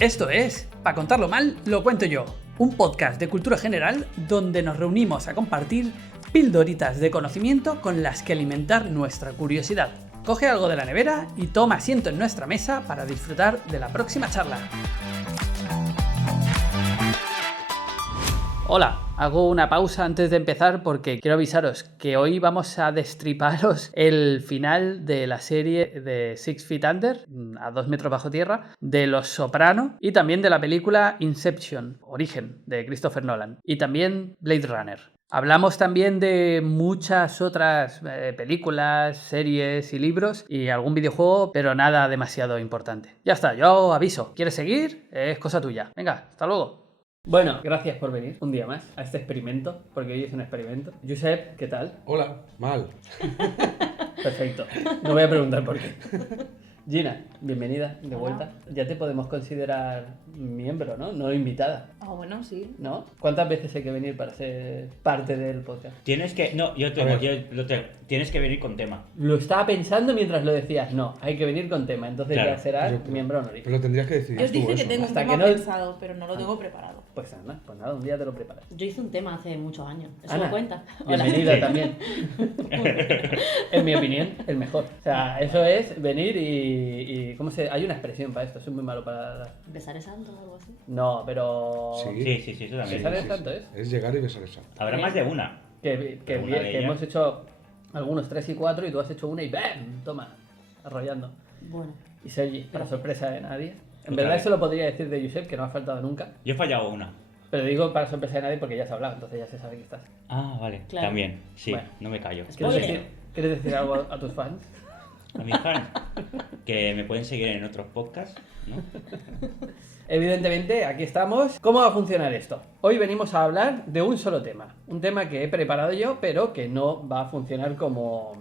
Esto es, para contarlo mal, lo cuento yo, un podcast de cultura general donde nos reunimos a compartir pildoritas de conocimiento con las que alimentar nuestra curiosidad. Coge algo de la nevera y toma asiento en nuestra mesa para disfrutar de la próxima charla. Hola, hago una pausa antes de empezar porque quiero avisaros que hoy vamos a destriparos el final de la serie de Six Feet Under, a 2 metros bajo tierra, de Los Soprano y también de la película Inception, Origen, de Christopher Nolan, y también Blade Runner. Hablamos también de muchas otras películas, series y libros y algún videojuego, pero nada demasiado importante. Ya está, yo aviso. ¿Quieres seguir? Es cosa tuya. Venga, hasta luego. Bueno, gracias por venir un día más a este experimento, porque hoy es un experimento. Josep, ¿qué tal? Hola, mal. Perfecto. No voy a preguntar por qué. Gina, bienvenida de vuelta. Ya te podemos considerar miembro, ¿no? No invitada. Ah, bueno, sí. ¿No? ¿Cuántas veces hay que venir para ser parte del podcast? Tienes que... No, yo lo tengo. Tienes que venir con tema. Lo estaba pensando mientras lo decías. No, hay que venir con tema. Entonces Claro. ya serás Pero miembro honorífico. Pero lo tendrías que decidir Yo os tú dije que eso, tengo ¿no? un Hasta tema que no- pensado, pero no lo tengo preparado. Pues nada, un día te lo preparas. Yo hice un tema hace muchos años. ¿Eso Ana, lo cuenta? Hola. Bienvenida Sí. también. En mi opinión, el mejor. O sea, eso es venir y ¿cómo se...? Hay una expresión para esto, soy muy malo para... ¿Besar es santo o algo así? No, pero... Sí. Sí, eso ¿Se también. sale tanto, es? Es llegar y besar esa. Habrá más de una. Que Alguna de que ellas. hemos hecho algunos 3 y 4 y tú has hecho una y ¡bam! Toma, arrollando. Bueno, Y Sergi, para sorpresa de nadie. En Otra verdad vez. eso lo podría decir de Josep, que no ha faltado nunca. Yo he fallado una. Pero digo para sorpresa de nadie porque ya se ha hablado, entonces ya se sabe que estás. Ah, vale. Claro. También. Sí, Bueno. no me callo. Spoiler. ¿Quieres decir algo a tus fans? A mis fans. Que me pueden seguir en otros podcasts, ¿no? Evidentemente, aquí estamos. ¿Cómo va a funcionar esto? Hoy venimos a hablar de un solo tema. Un tema que he preparado yo, pero que no va a funcionar como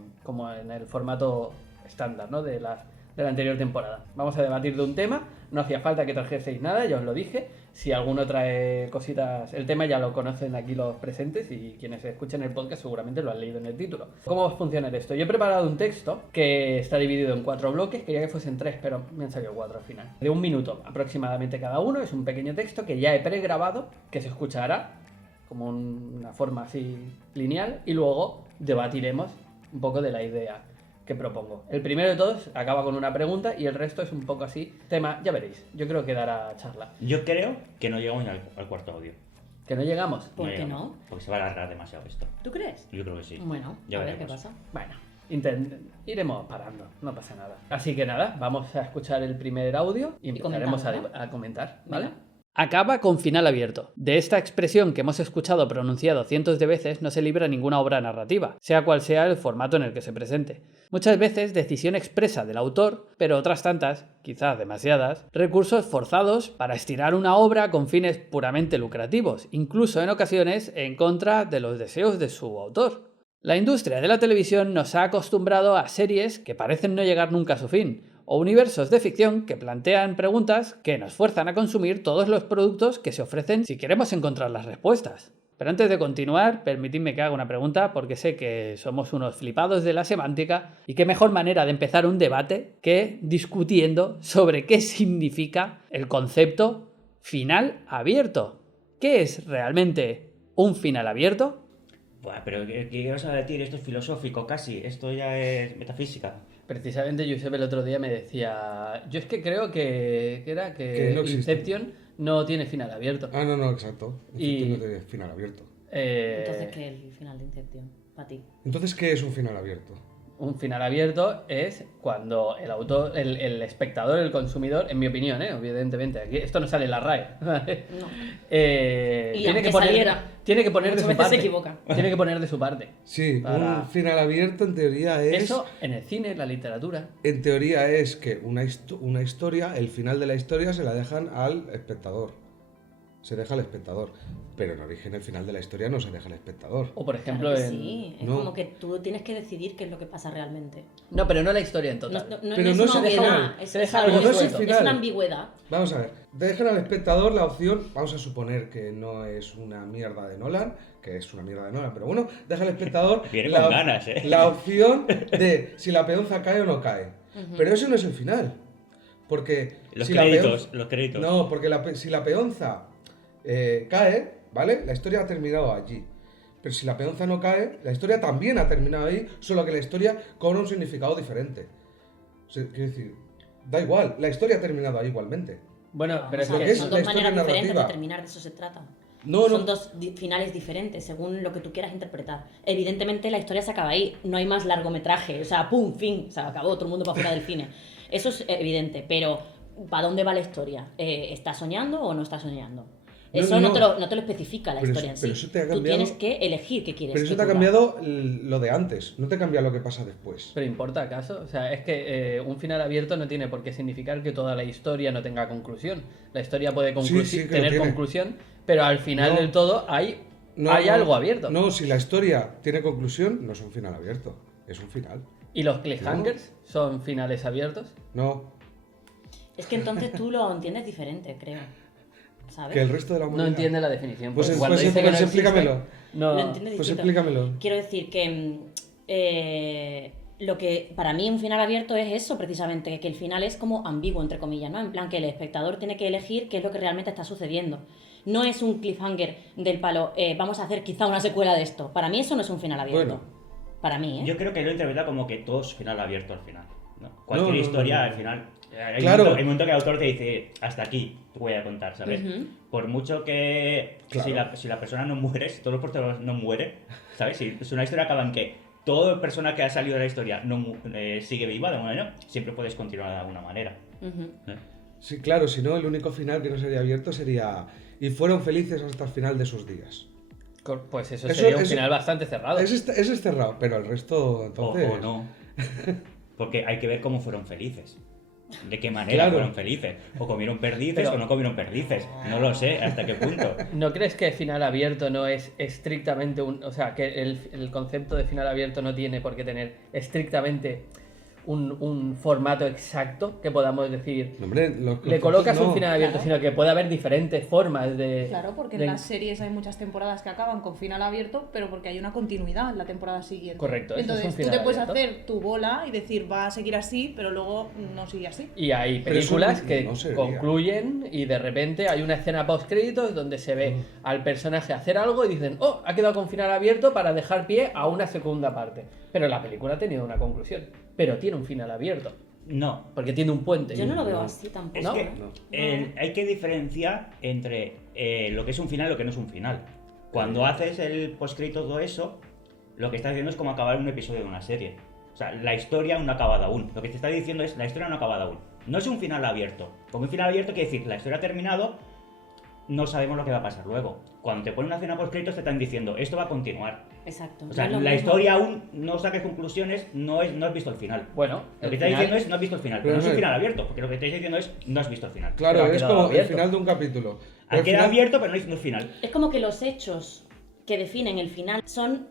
en el formato estándar, ¿no? de la anterior temporada. Vamos a debatir de un tema. No hacía falta que trajeseis nada, ya os lo dije. Si alguno trae cositas, el tema ya lo conocen aquí los presentes y quienes escuchen el podcast seguramente lo han leído en el título. ¿Cómo va a funcionar esto? Yo he preparado un texto que está dividido en 4 bloques, quería que fuesen 3, pero me han salido 4 al final. De 1 minuto aproximadamente cada uno, es un pequeño texto que ya he pregrabado, que se escuchará como una forma así lineal y luego debatiremos un poco de la idea que propongo. El primero de todos acaba con una pregunta y el resto es un poco así. Tema, ya veréis, yo creo que dará charla. Yo creo que no llegamos al cuarto audio. ¿Que no llegamos? ¿por qué llegamos, no? Porque se va a alargar demasiado esto. ¿Tú crees? Yo creo que sí. Bueno, Ya a ver qué veremos. pasa. Bueno, iremos parando, no pasa nada. Así que nada, vamos a escuchar el primer audio y empezaremos comentamos, a comentar, ¿vale? Venga. Acaba con final abierto. De esta expresión que hemos escuchado pronunciado cientos de veces no se libra ninguna obra narrativa, sea cual sea el formato en el que se presente. Muchas veces decisión expresa del autor, pero otras tantas, quizás demasiadas, recursos forzados para estirar una obra con fines puramente lucrativos, incluso en ocasiones en contra de los deseos de su autor. La industria de la televisión nos ha acostumbrado a series que parecen no llegar nunca a su fin, o universos de ficción que plantean preguntas que nos fuerzan a consumir todos los productos que se ofrecen si queremos encontrar las respuestas. Pero antes de continuar, permitidme que haga una pregunta porque sé que somos unos flipados de la semántica y qué mejor manera de empezar un debate que discutiendo sobre qué significa el concepto final abierto. ¿Qué es realmente un final abierto? Buah, pero ¿qué vas a decir? Esto es filosófico casi. Esto ya es metafísica. Precisamente Josep el otro día me decía, yo es que creo que Que no existe. Inception no tiene final abierto. Ah, no, exacto. Y- No tiene final abierto. Entonces, ¿qué es el final de Inception? Para ti. Entonces, ¿qué es un final abierto? Un final abierto es cuando el autor, el espectador, el consumidor, en mi opinión, evidentemente, aquí esto no sale en la RAE, ¿vale? No. Tiene aunque que poner, saliera, tiene que poner de muchas su veces parte. se equivoca. Tiene que poner de su parte. Sí, Para- un final abierto en teoría es... Eso en el cine, en la literatura. En teoría es que una historia, el final de la historia se la dejan al espectador. Se deja al espectador. Pero en origen el final de la historia no se deja al espectador. O por ejemplo Claro que en... sí, es No. como que tú tienes que decidir qué es lo que pasa realmente. No, pero no la historia en No, total. Pero es no una se deja obviedad, un- es, se es deja algo algo suelto, suelto. es final. una ambigüedad. Vamos a ver, dejan al espectador la opción, vamos a suponer que no es una mierda de Nolan, que es una mierda de Nolan, pero bueno, deja al espectador Viene con ganas, ¿eh? la opción de si la peonza cae o no cae. Pero eso no es el final. Porque Los si créditos, la los créditos. No, porque si la peonza cae, ¿vale? La historia ha terminado allí. Pero si la peonza no cae, la historia también ha terminado ahí, solo que la historia cobra un significado diferente. O sea, quiero decir, da igual, la historia ha terminado ahí igualmente. Bueno, pero es O sea, lo que que es son la dos historia maneras diferentes de narrativa. terminar, de eso se trata. No, Son no. dos finales diferentes, según lo que tú quieras interpretar. Evidentemente la historia se acaba ahí, no hay más largometraje, o sea, pum, fin, se acabó, todo el mundo para fuera del cine. Eso es evidente, pero ¿para dónde va la historia? ¿Está soñando o no está soñando? Eso no te lo especifica la Pero historia eso- en pero sí. eso te ha Tú cambiado- tienes que elegir qué quieres. Pero eso que te ha ocurra. cambiado lo de antes, no te cambia lo que pasa después. ¿Pero importa acaso? O sea, es que un final abierto no tiene por qué significar que toda la historia no tenga conclusión. La historia puede Sí, que lo tener tiene. conclusión, pero al final No. del todo hay No, algo abierto. No, si la historia tiene conclusión, no es un final abierto, es un final. ¿Y los cliffhangers son finales abiertos? No, Es que entonces tú lo entiendes diferente, creo. ¿Sabes? que el resto de la No humanidad. entiende la definición. Pues, porque pues, cuando pues, dice que no explícamelo. existe, no, Lo entiendes Pues distinto. explícamelo. Quiero decir que lo que para mí un final abierto es eso, precisamente, que el final es como ambiguo, entre comillas, ¿no? En plan que el espectador tiene que elegir qué es lo que realmente está sucediendo. No es un cliffhanger del palo, vamos a hacer quizá una secuela de esto. Para mí eso no es un final abierto. Bueno. Para mí, ¿eh? Yo creo que lo interpreta como que todo es final abierto al final. ¿no? Cualquier No, no, historia no, no. al final. Hay Claro. un momento que el autor te dice, hasta aquí te voy a contar, ¿sabes? Ujú. Por mucho que Claro. si la persona no muere, si todos los protagonistas no mueren, ¿sabes? Si una historia acaba en que toda persona que ha salido de la historia sigue viva de alguna manera, siempre puedes continuar de alguna manera. Ujú. ¿eh? Sí, claro, si no, el único final que no sería abierto sería. Y fueron felices hasta el final de sus días. Pues eso Eso- sería un eso- final bastante cerrado. Ese es cerrado, pero el resto, entonces. O no. Porque hay que ver cómo fueron felices. De qué manera Claro. fueron felices. O comieron perdices Pero- o no comieron perdices. No lo sé hasta qué punto. ¿No crees que final abierto no es estrictamente un... O sea, que el concepto de final abierto no tiene por qué tener estrictamente un formato exacto que podamos decir... No, hombre, los Le conceptos colocas no. un final abierto, Claro. sino que puede haber diferentes formas de... Claro, porque de- en las series hay muchas temporadas que acaban con final abierto, pero porque hay una continuidad en la temporada siguiente. Correcto, eso es Entonces un tú final te puedes abierto. hacer tu bola y decir va a seguir así, pero luego no sigue así. Y hay Pero eso películas no- que no sería. concluyen y de repente hay una escena post créditos donde se ve al personaje hacer algo y dicen, oh, ha quedado con final abierto para dejar pie a una segunda parte. Pero la película ha tenido una conclusión, pero tiene un final abierto, No. porque tiene un puente. Yo no lo veo así tampoco. Es ¿No? que No. hay que diferenciar entre lo que es un final y lo que no es un final. Cuando haces el postcrédito todo eso, lo que estás diciendo es como acabar un episodio de una serie. O sea, la historia no ha acabado aún. Lo que te está diciendo es la historia no ha acabado aún. No es un final abierto. Como un final abierto quiere decir la historia ha terminado, no sabemos lo que va a pasar luego. Cuando te ponen una escena postcréditos te están diciendo esto va a continuar. Exacto. O sea, no es lo la mismo. historia aún no saques conclusiones, no has visto el final. Bueno, Lo el que está final- diciendo es no has visto el final, pero Pero no es un no- final abierto, porque lo que estáis diciendo es no has visto el final. Claro, Pero ha es quedado como abierto. el final de un capítulo. Ha El quedado final- abierto, pero no es final. Es como que los hechos que definen el final son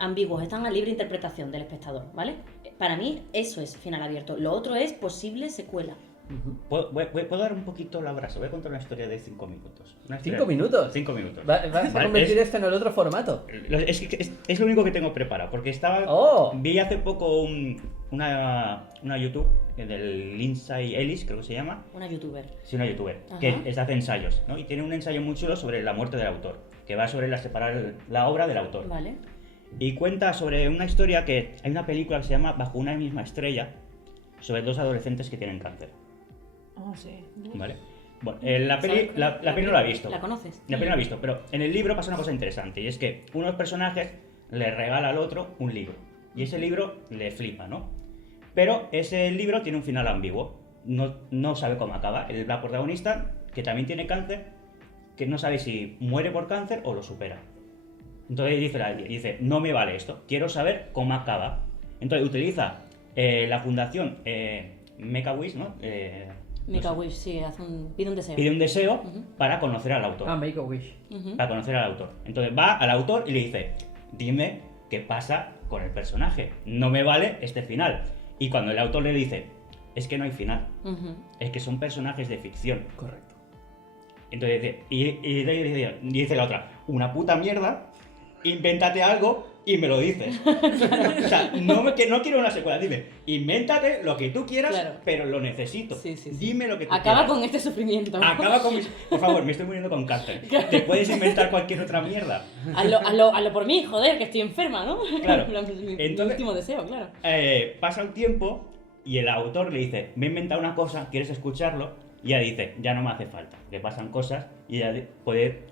ambiguos, están a libre interpretación del espectador, ¿vale? Para mí eso es final abierto. Lo otro es posible secuela. Ujú. ¿Puedo dar un poquito la brasa? Voy a contar una historia de 5 minutos. Una historia- 5 minutos. 5 minutos. Vas a Vale, convertir es- esto en el otro formato. Es lo único que tengo preparado, porque Oh. vi hace poco una YouTube del Lindsay Ellis, creo que se llama. Una youtuber. Sí, una youtuber, Ajá. que hace ensayos, ¿no? Y tiene un ensayo muy chulo sobre la muerte del autor, que va sobre separar la obra del autor. ¿Vale? Y cuenta sobre una historia que hay una película que se llama Bajo una misma estrella, sobre dos adolescentes que tienen cáncer, Ah, sí. ¿vale? Bueno, la peli no la he visto. ¿La conoces? La peli no la he visto, pero en el libro pasa una cosa interesante, y es que uno de los personajes le regala al otro un libro, y ese libro le flipa, ¿no? Pero ese libro tiene un final ambiguo, no sabe cómo acaba. La protagonista, que también tiene cáncer, que no sabe si muere por cáncer o lo supera. Entonces dice, no me vale esto, quiero saber cómo acaba. Entonces utiliza la fundación Make-A-Wish, ¿no? Make-A-Wish, sí, pide un deseo. Pide un deseo Ujú. para conocer al autor. Ah, Make a Wish. Ujú. Para conocer al autor. Entonces va al autor y le dice, dime qué pasa con el personaje, no me vale este final. Y cuando el autor le dice, es que no hay final, Ujú. es que son personajes de ficción. Correcto. Entonces dice, y dice la otra, una puta mierda, invéntate algo y me lo dices. O sea, que no quiero una secuela, dime, invéntate lo que tú quieras, Claro. pero lo necesito. Sí. Dime lo que tú Acaba quieras. con este sufrimiento. Acaba con mis... Por favor, me estoy muriendo con cáncer. ¿Te puedes inventar cualquier otra mierda? Hazlo por mí, joder, que estoy enferma, ¿no? Claro. Mi Entonces- último deseo, claro. Pasa un tiempo y el autor le dice, me he inventado una cosa, ¿quieres escucharlo? Y ella dice, ya no me hace falta. Le pasan cosas y ella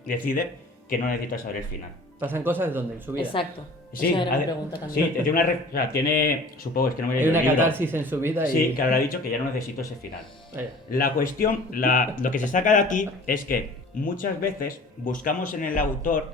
decide que no necesita saber el final. Pasan cosas donde en su vida. Exacto. Sí, Esa era mi ha- pregunta sí, también. tiene una o sea, tiene, supongo, es que no me he Hay leído una el libro. catarsis en su vida y... Sí, que habrá dicho que ya no necesito ese final. Vaya. La cuestión, lo que se saca de aquí es que muchas veces buscamos en el autor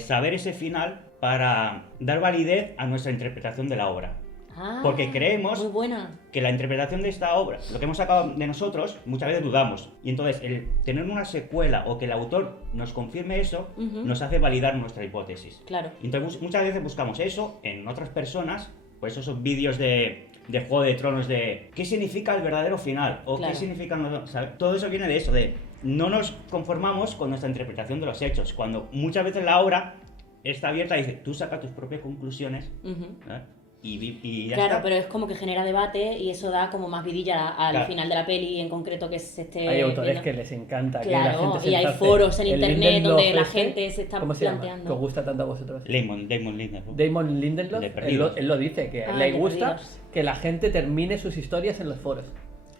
saber ese final para dar validez a nuestra interpretación de la obra. Ah, Porque creemos muy buena. que la interpretación de esta obra, lo que hemos sacado de nosotros, muchas veces dudamos. Y entonces, el tener una secuela o que el autor nos confirme eso, Ujú. nos hace validar nuestra hipótesis. Claro. Y entonces, muchas veces buscamos eso en otras personas, pues esos vídeos de Juego de Tronos de ¿qué significa el verdadero final? O Claro. ¿qué significan los... O sea, todo eso viene de eso, de no nos conformamos con nuestra interpretación de los hechos. Cuando muchas veces la obra está abierta y dice, tú saca tus propias conclusiones, Ujú. ¿eh? y ya Claro, está. pero es como que genera debate y eso da como más vidilla al Claro. final de la peli en concreto que se esté Hay autores viendo. que les encanta que Claro, la gente se y hay enzarce. foros en El internet Lindelof donde la este, gente se está ¿cómo se llama? planteando. Que os gusta tanto a vosotros. Damon Lindelof. Damon Lindelof, De él Perdidos. él lo dice, que Ah, le de gusta Perdidos. que la gente termine sus historias en los foros.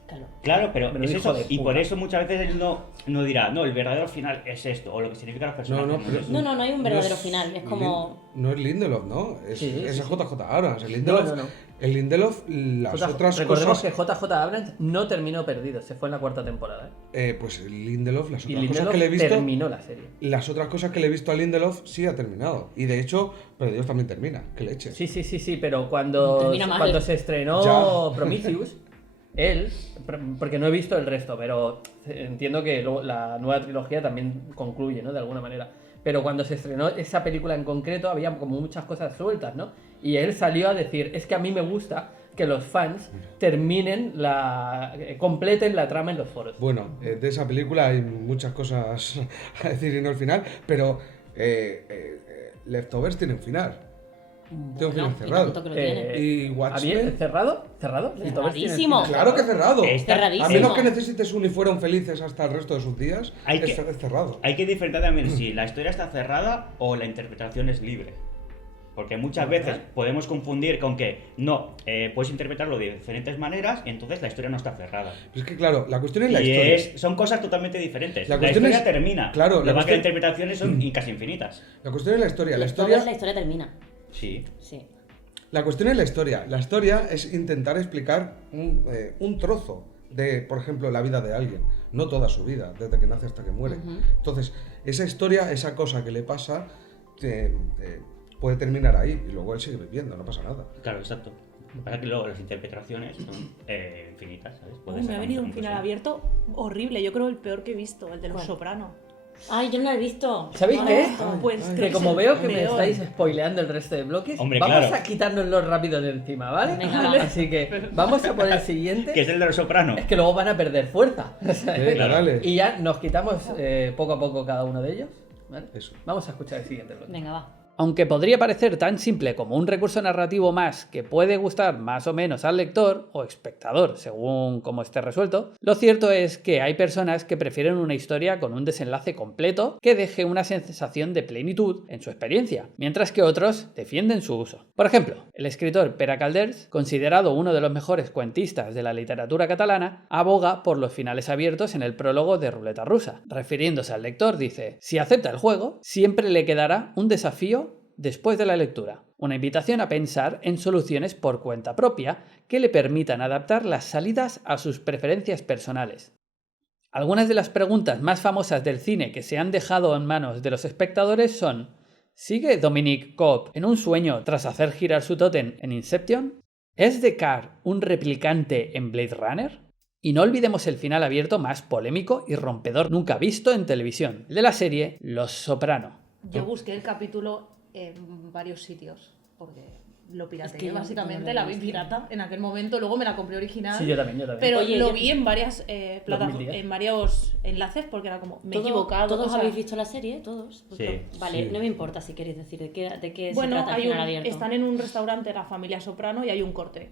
Claro. Claro, pero Pero es hijo eso, de y puta. por eso muchas veces él no dirá, no, el verdadero final es esto, o lo que significan los personajes. No, es pero- eso. No hay un verdadero es final, es como... No es Lindelof, ¿no? Es, Sí, es sí, JJ Abrams. El Lindelof, No. El Lindelof las otras Recordemos cosas... que JJ Abrams no terminó Perdido, se fue en la cuarta temporada. Pues el Lindelof, las Y otras cosas Lindelof que le he visto... terminó la serie. Las otras cosas que le he visto a Lindelof sí ha terminado. Y de hecho, Perdidos también termina. Que leches. Sí, pero cuando Termina mal. se estrenó Ya. Prometheus, él, porque no he visto el resto, pero entiendo que la nueva trilogía también concluye, ¿no? De alguna manera. Pero cuando se estrenó esa película en concreto, había como muchas cosas sueltas, ¿no? Y él salió a decir, es que a mí me gusta que los fans completen la trama en los foros. Bueno, de esa película hay muchas cosas a decir y no el final, pero Leftovers tiene un final. Tiene un final y cerrado. tanto que lo tiene. Y Watchmen... ¿Bien? ¿Cerrado? ¿Cerrado? Leftovers tiene Cerradísimo. final. Claro que cerrado. Está- Cerradísimo. A menos que necesites un y fueron felices hasta el resto de sus días, Hay que- es cerrado. Hay que diferenciar también si la historia está cerrada o la interpretación es libre. Porque muchas veces podemos confundir con que no, puedes interpretarlo de diferentes maneras y entonces la historia no está cerrada. Pero es que claro, la cuestión es la Y historia. son cosas totalmente diferentes. La La, cuestión historia es- termina. claro, Lo la que pasa es que las cuestión- interpretaciones son casi infinitas. La cuestión es la historia. La Leftovers, la historia, historia termina. Sí. Sí. la cuestión es la historia. La historia es intentar explicar un trozo de, por ejemplo, la vida de alguien. No toda su vida, desde que nace hasta que muere. Ujú. Entonces, esa historia, esa cosa que le pasa, puede terminar ahí. Y luego él sigue viviendo, no pasa nada. Claro, exacto. Lo que pasa es que luego las interpretaciones son infinitas, ¿sabes? Puedes Me ha sacar venido un muchas final conclusiones. abierto horrible. Yo creo el peor que he visto, el de Los ¿Cuál? Soprano. Ay, yo no la he visto. ¿Sabéis No qué la he es? visto. Pues Ay, creo Que como es el veo que me peor. estáis spoileando el resto de bloques, Hombre, vamos claro. a quitárnoslo rápido de encima, ¿vale? Venga, va. Así que vamos a por el siguiente. Que es el de los Soprano. Es que luego van a perder fuerza. Venga, dale. Y ya nos quitamos poco a poco cada uno de ellos. ¿vale? Eso. Vamos a escuchar el siguiente bloque. Venga, va. Aunque podría parecer tan simple como un recurso narrativo más que puede gustar más o menos al lector o espectador según cómo esté resuelto, lo cierto es que hay personas que prefieren una historia con un desenlace completo que deje una sensación de plenitud en su experiencia, mientras que otros defienden su uso. Por ejemplo, el escritor Pere Calders, considerado uno de los mejores cuentistas de la literatura catalana, aboga por los finales abiertos en el prólogo de Ruleta Rusa. Refiriéndose al lector, dice: si acepta el juego, siempre le quedará un desafío después de la lectura, una invitación a pensar en soluciones por cuenta propia que le permitan adaptar las salidas a sus preferencias personales. Algunas de las preguntas más famosas del cine que se han dejado en manos de los espectadores son: ¿sigue Dominic Cobb en un sueño tras hacer girar su tótem en Inception? ¿Es Descartes un replicante en Blade Runner? Y no olvidemos el final abierto más polémico y rompedor nunca visto en televisión, el de la serie Los Soprano. Yo busqué el capítulo en varios sitios porque lo pirateé, Es que yo básicamente, no lo he la vi visto. pirata en aquel momento, luego me la compré original. Sí, yo también. Pero Oye, lo yo- vi en varias plataformas, 2010. en varios enlaces, porque era como, me he equivocado. ¿Todos o sea, habéis visto la serie? ¿Todos? Sí. Vale, Sí. no me importa si queréis decir de qué se bueno, trata el final abierto. están en un restaurante la familia Soprano y hay un corte.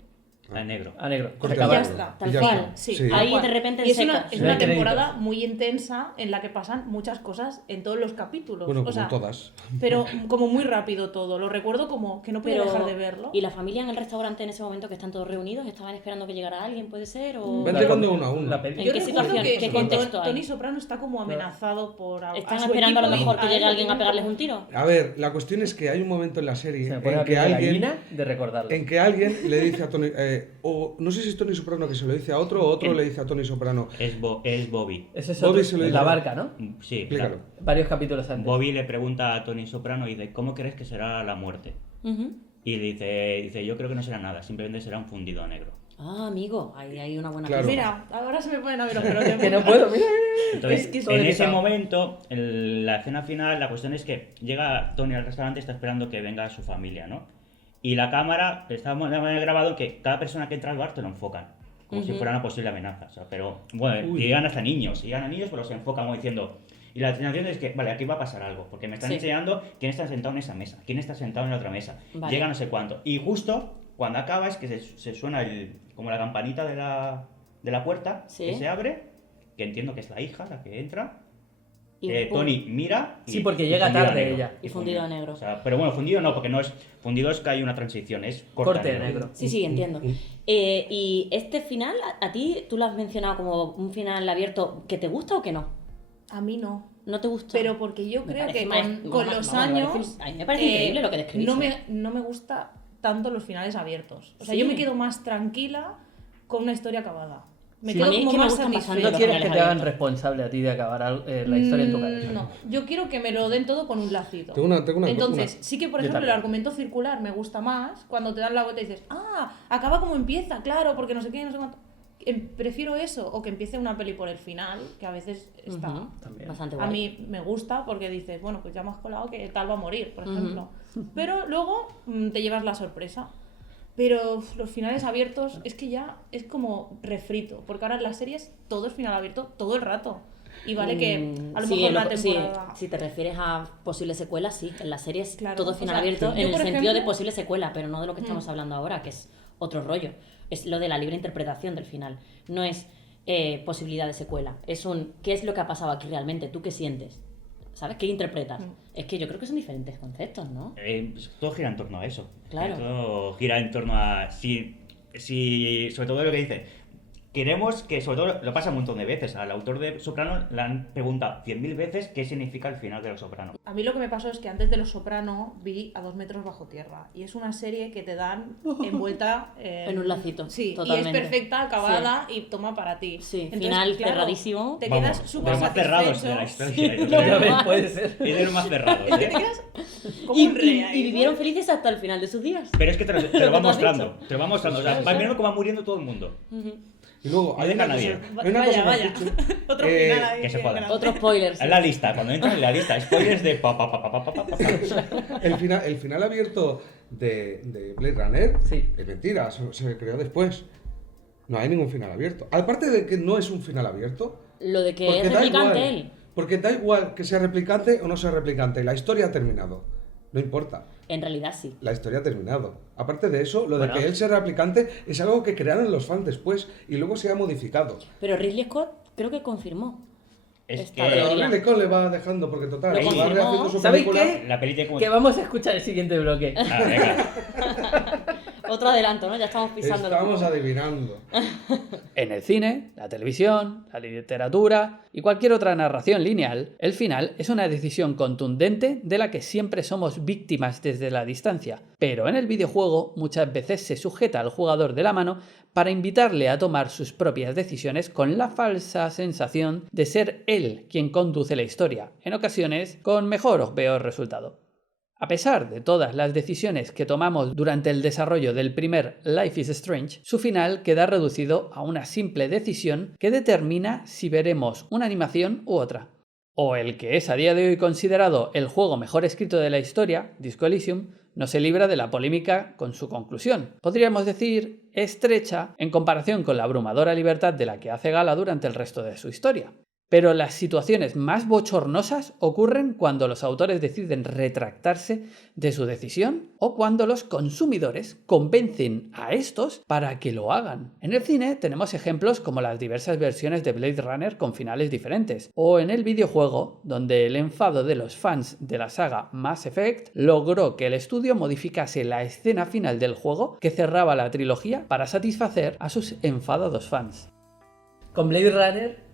A negro. A negro. Corte Se Y acaba. ya largo. está. Tal Y ya cual. está. Sí, Sí. tal Ahí cual. de repente Y es en una, secas. es No hay una temporada créditos. muy intensa en la que pasan muchas cosas en todos los capítulos. Bueno, o como sea, todas. pero como muy rápido todo. Lo recuerdo como que no podía Pero- dejar de verlo. ¿Y la familia en el restaurante en ese momento que están todos reunidos? ¿Estaban esperando que llegara alguien, puede ser? ¿O Vente con de uno a uno. La peli- ¿En Yo qué recuerdo situación? que ¿Qué contexto hay? Tony Soprano está como amenazado por ¿Están su esperando a lo equipo y mejor que él llegue lo alguien a tienen pegarles como- un tiro? A ver, la cuestión es que hay un momento en la serie Se me pone la en que piel de alguien gallina de recordarlo. en que alguien le dice a Tony, o no sé si es Tony Soprano que se lo dice a otro, o otro ¿Quién? le dice a Tony Soprano. Es Bobby. Ese es Bobby otro, se lo en dice. la barca, ¿no? Sí, Explícalo. claro. Varios capítulos antes. Bobby le pregunta a Tony Soprano y dice, ¿cómo crees que será la muerte? Ujú. Y dice, yo creo que no será nada, simplemente será un fundido a negro. Ah, amigo, ahí hay una buena Claro. pista. Mira, ahora se me ponen a ver los pelos de Que no punta. puedo, mira. Entonces, Es que en soy ese pesado. momento, en la escena final, la cuestión es que llega Tony al restaurante y está esperando que venga su familia, ¿no? Y la cámara está grabado que cada persona que entra al bar te lo enfocan, como si Ujú. fuera una posible amenaza. O sea, pero, bueno, llegan hasta niños, pero se enfocan como diciendo... Y la sensación es que, vale, aquí va a pasar algo, porque me están Sí. enseñando quién está sentado en esa mesa, quién está sentado en la otra mesa. Vale. Llega no sé cuánto. Y justo cuando acaba es que se suena como la campanita de la puerta, Sí. que se abre, que entiendo que es la hija la que entra. Y pum, Tony mira. Sí, porque llega fundido a tarde negro. ella. Y fundido a negro. O sea, pero bueno, fundido no, porque no es. Fundido es que hay una transición, es Corte negro. Sí, sí, entiendo. Y este final, ¿a ti tú lo has mencionado como un final abierto que te gusta o que no? A mí no. ¿No te gusta? Pero porque yo Me creo parece que más- con vamos, los vamos, me años. parece- a mí me parece increíble lo que describís, No ¿eh? no me gusta tanto los finales abiertos. O sea, Sí. yo me quedo más tranquila con una historia acabada. Me Sí. quedo A mí es como que me más gustan bastante satisfecha. No los quieres que finales te hagan abiertos. responsable a ti de acabar la historia en tu cabeza. No, yo quiero que me lo den todo con un lacito. Tengo una Entonces, una- sí que, por Yo ejemplo, el también. argumento circular me gusta más cuando te dan la vuelta y dices, ah, acaba como empieza, claro, porque no sé qué, no sé cuánto. Prefiero eso, o que empiece una peli por el final, que a veces está. Ujú, También. Bastante A guay. mí me gusta porque dices, bueno, pues ya me has colado que tal va a morir, por Ujú. ejemplo. Pero luego te llevas la sorpresa. Pero los finales abiertos es que ya es como refrito, porque ahora en las series todo es final abierto todo el rato. Y vale que a lo Sí, mejor en una lo- sí, temporada... si te refieres a posibles secuelas, sí. En las series Claro, todo es o final sea, abierto yo, en el por sentido de ejemplo- posible secuela, pero no de lo que estamos hablando ahora, que es otro rollo. Es lo de la libre interpretación del final. No es posibilidad de secuela. Es un ¿qué es lo que ha pasado aquí realmente? ¿Tú qué sientes? ¿Sabes? ¿Qué interpretas? Es que yo creo que son diferentes conceptos, ¿no? Todo gira en torno a eso. Claro. Todo gira en torno a. Si sobre todo lo que dice. Queremos que, sobre todo, lo pasa un montón de veces. Al autor de Soprano le han preguntado 100.000 veces qué significa el final de Los Soprano. A mí lo que me pasó es que antes de Los Soprano vi A 2 metros bajo tierra. Y es una serie que te dan envuelta En un lacito, Sí, totalmente. y es perfecta, acabada y toma para ti. Sí, Entonces, final claro, cerradísimo. Te Vamos, quedas de súper los más cerrados de la satisfecho. historia. Sí, Ya lo ves, más. puede ser. Es de los más cerrados. Es que ¿eh? te quedas como Y, un rey y- ahí, y vivieron ¿no? felices hasta el final de sus días. Pero es que te lo va ¿Lo has mostrando. dicho? Te lo va mostrando. O sea, va viendo cómo va muriendo todo el mundo. Ujú. Y luego, No hay deja una a nadie. cosa, hay una cosa Vaya, que vaya. has dicho, Otro eh, final ahí. que se bien joda. grande. Otro spoiler. sí. Es la lista. Cuando entran en la lista, spoilers de el final abierto de Blade Runner Sí. es mentira, se creó después. No hay ningún final abierto. Aparte de que no es un final abierto, Lo de que porque es da replicante igual, él. porque da igual que sea replicante o no sea replicante, la historia ha terminado. No importa, En realidad sí. la historia ha terminado. Aparte de eso, lo Bueno. de que él sea replicante es algo que crearon los fans después y luego se ha modificado. Pero Ridley Scott creo que confirmó. Es Está que Pero teoría. Ridley Scott le va dejando porque total, Lo va confirmó. rehaciendo su ¿Sabéis película. qué? la peli tiene como... Que vamos a escuchar el siguiente bloque. Ah, venga. Otro adelanto, ¿no? Ya estamos pisando. Estamos adivinando. En el cine, la televisión, la literatura y cualquier otra narración lineal, el final es una decisión contundente de la que siempre somos víctimas desde la distancia. Pero en el videojuego muchas veces se sujeta al jugador de la mano para invitarle a tomar sus propias decisiones con la falsa sensación de ser él quien conduce la historia, en ocasiones con mejor o peor resultado. A pesar de todas las decisiones que tomamos durante el desarrollo del primer Life is Strange, su final queda reducido a una simple decisión que determina si veremos una animación u otra. O el que es a día de hoy considerado el juego mejor escrito de la historia, Disco Elysium, no se libra de la polémica con su conclusión. Podríamos decir estrecha en comparación con la abrumadora libertad de la que hace gala durante el resto de su historia. Pero las situaciones más bochornosas ocurren cuando los autores deciden retractarse de su decisión o cuando los consumidores convencen a estos para que lo hagan. En el cine tenemos ejemplos como las diversas versiones de Blade Runner con finales diferentes, o en el videojuego, donde el enfado de los fans de la saga Mass Effect logró que el estudio modificase la escena final del juego que cerraba la trilogía para satisfacer a sus enfadados fans. Con Blade Runner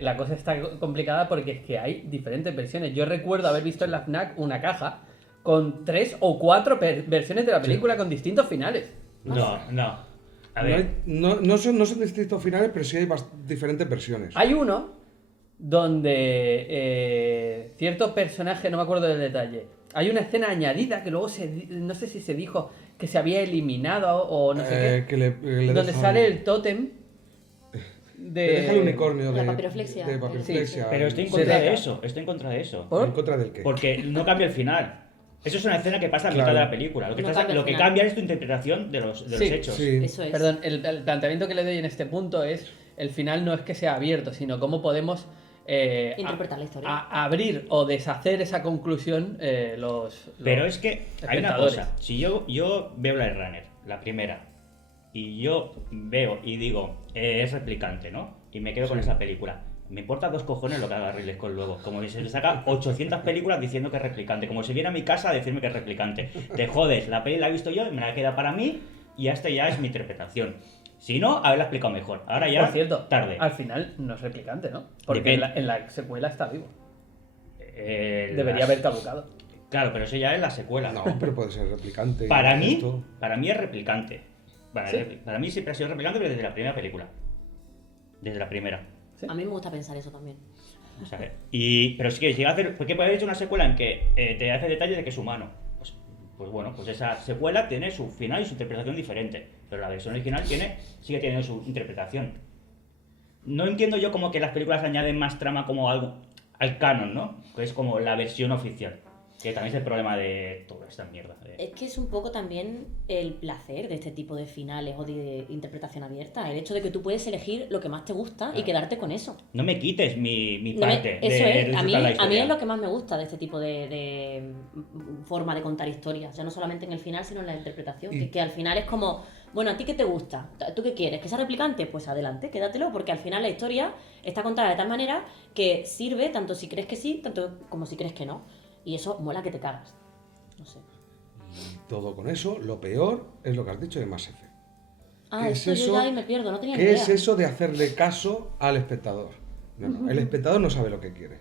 la cosa está complicada porque es que hay diferentes versiones. Yo recuerdo haber visto en la FNAC una caja con 3 o 4 versiones de la película con distintos finales. No. A ver. No son distintos finales, pero sí hay diferentes versiones. Hay uno donde cierto personaje, no me acuerdo del detalle, hay una escena añadida que luego no sé si se dijo que se había eliminado o no sé qué, donde sale el tótem Le deja el unicornio La papiroflexia. de papiroflexia. Sí. Pero estoy en contra de eso. Estoy en contra de eso. ¿Por? ¿En contra del qué? Porque no cambia el final. Eso es una escena que pasa a mitad Claro. de la película. Lo que, No estás- cambia el lo que final. cambia es tu interpretación de los Sí, hechos. Sí. Eso es. Perdón, el planteamiento que le doy en este punto es el final no es que sea abierto, sino cómo podemos Interpretar la historia. abrir o deshacer esa conclusión los Pero es que hay una espectadores. cosa. Si yo veo Blade Runner, la primera, y yo veo y digo, es replicante, ¿no? Y me quedo con esa película. Me importa 2 cojones lo que haga Ridley Scott luego. Como si se le saca 800 películas diciendo que es replicante. Como si viene a mi casa a decirme que es replicante. Te jodes, la peli la he visto yo y me la queda para mí y esta ya es mi interpretación. Si no, haberla explicado mejor. Ahora ya, Por cierto, tarde. al final no es replicante, ¿no? Porque Depende. en la secuela está vivo. Debería Debería haber caducado. Claro, pero eso ya es la secuela. No, pero puede ser replicante. Para mí Esto. es replicante. ¿Sí? Para mí siempre ha sido replicante, pero desde la primera película. Desde la primera. ¿Sí? A mí me gusta pensar eso también. O sea, pero sí que llega a hacer. ¿Por qué puede haber hecho una secuela en que te hace detalles de que es humano? Pues bueno, pues esa secuela tiene su final y su interpretación diferente. Pero la versión original sigue teniendo su interpretación. No entiendo yo como que las películas añaden más trama como algo al canon, ¿no? Que es como la versión oficial. Que también es el problema de toda esta mierda. Es que es un poco también el placer de este tipo de finales o de interpretación abierta. El hecho de que tú puedes elegir lo que más te gusta y quedarte con eso. No me quites mi No me- parte eso de es, disfrutar a mí la es historia. lo que más me gusta de este tipo de forma de contar historias. Ya no solamente en el final, sino en la interpretación. Y- Que al final es como, bueno, ¿a ti qué te gusta? ¿Tú qué quieres? ¿Que sea replicante? Pues adelante, quédatelo, porque al final la historia está contada de tal manera que sirve tanto si crees que sí, tanto como si crees que no. Y eso mola que te cagas. No sé. Todo con eso, lo peor es lo que has dicho de Mass Effect. Ah, ¿Qué es esto yo eso? ya ahí me pierdo, no tenía ni ¿Qué idea. es eso de hacerle caso al espectador? No, el espectador no sabe lo que quiere.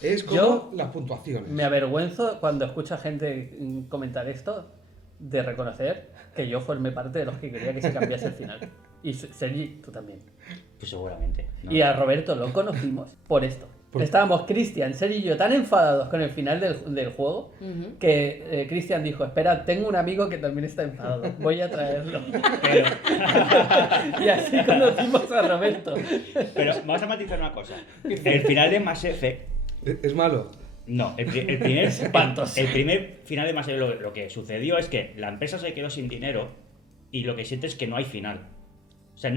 Es como Yo las puntuaciones. Me avergüenzo cuando escucho a gente comentar esto de reconocer que yo formé parte de los que quería que se cambiase el final. Y Sergi, tú también. Pues seguramente. ¿no? Y a Roberto lo conocimos por esto. Estábamos Cristian, Sergi y yo tan enfadados con el final del juego Ujú. que Cristian dijo, espera, tengo un amigo que también está enfadado, voy a traerlo. Pero, Y así conocimos a Roberto. pero vamos a matizar una cosa. El final de Mass Effect. Es malo. No, el primer, Espantoso. el primer final de Mass Effect lo que sucedió es que la empresa se quedó sin dinero y lo que siente es que no hay final. O sea,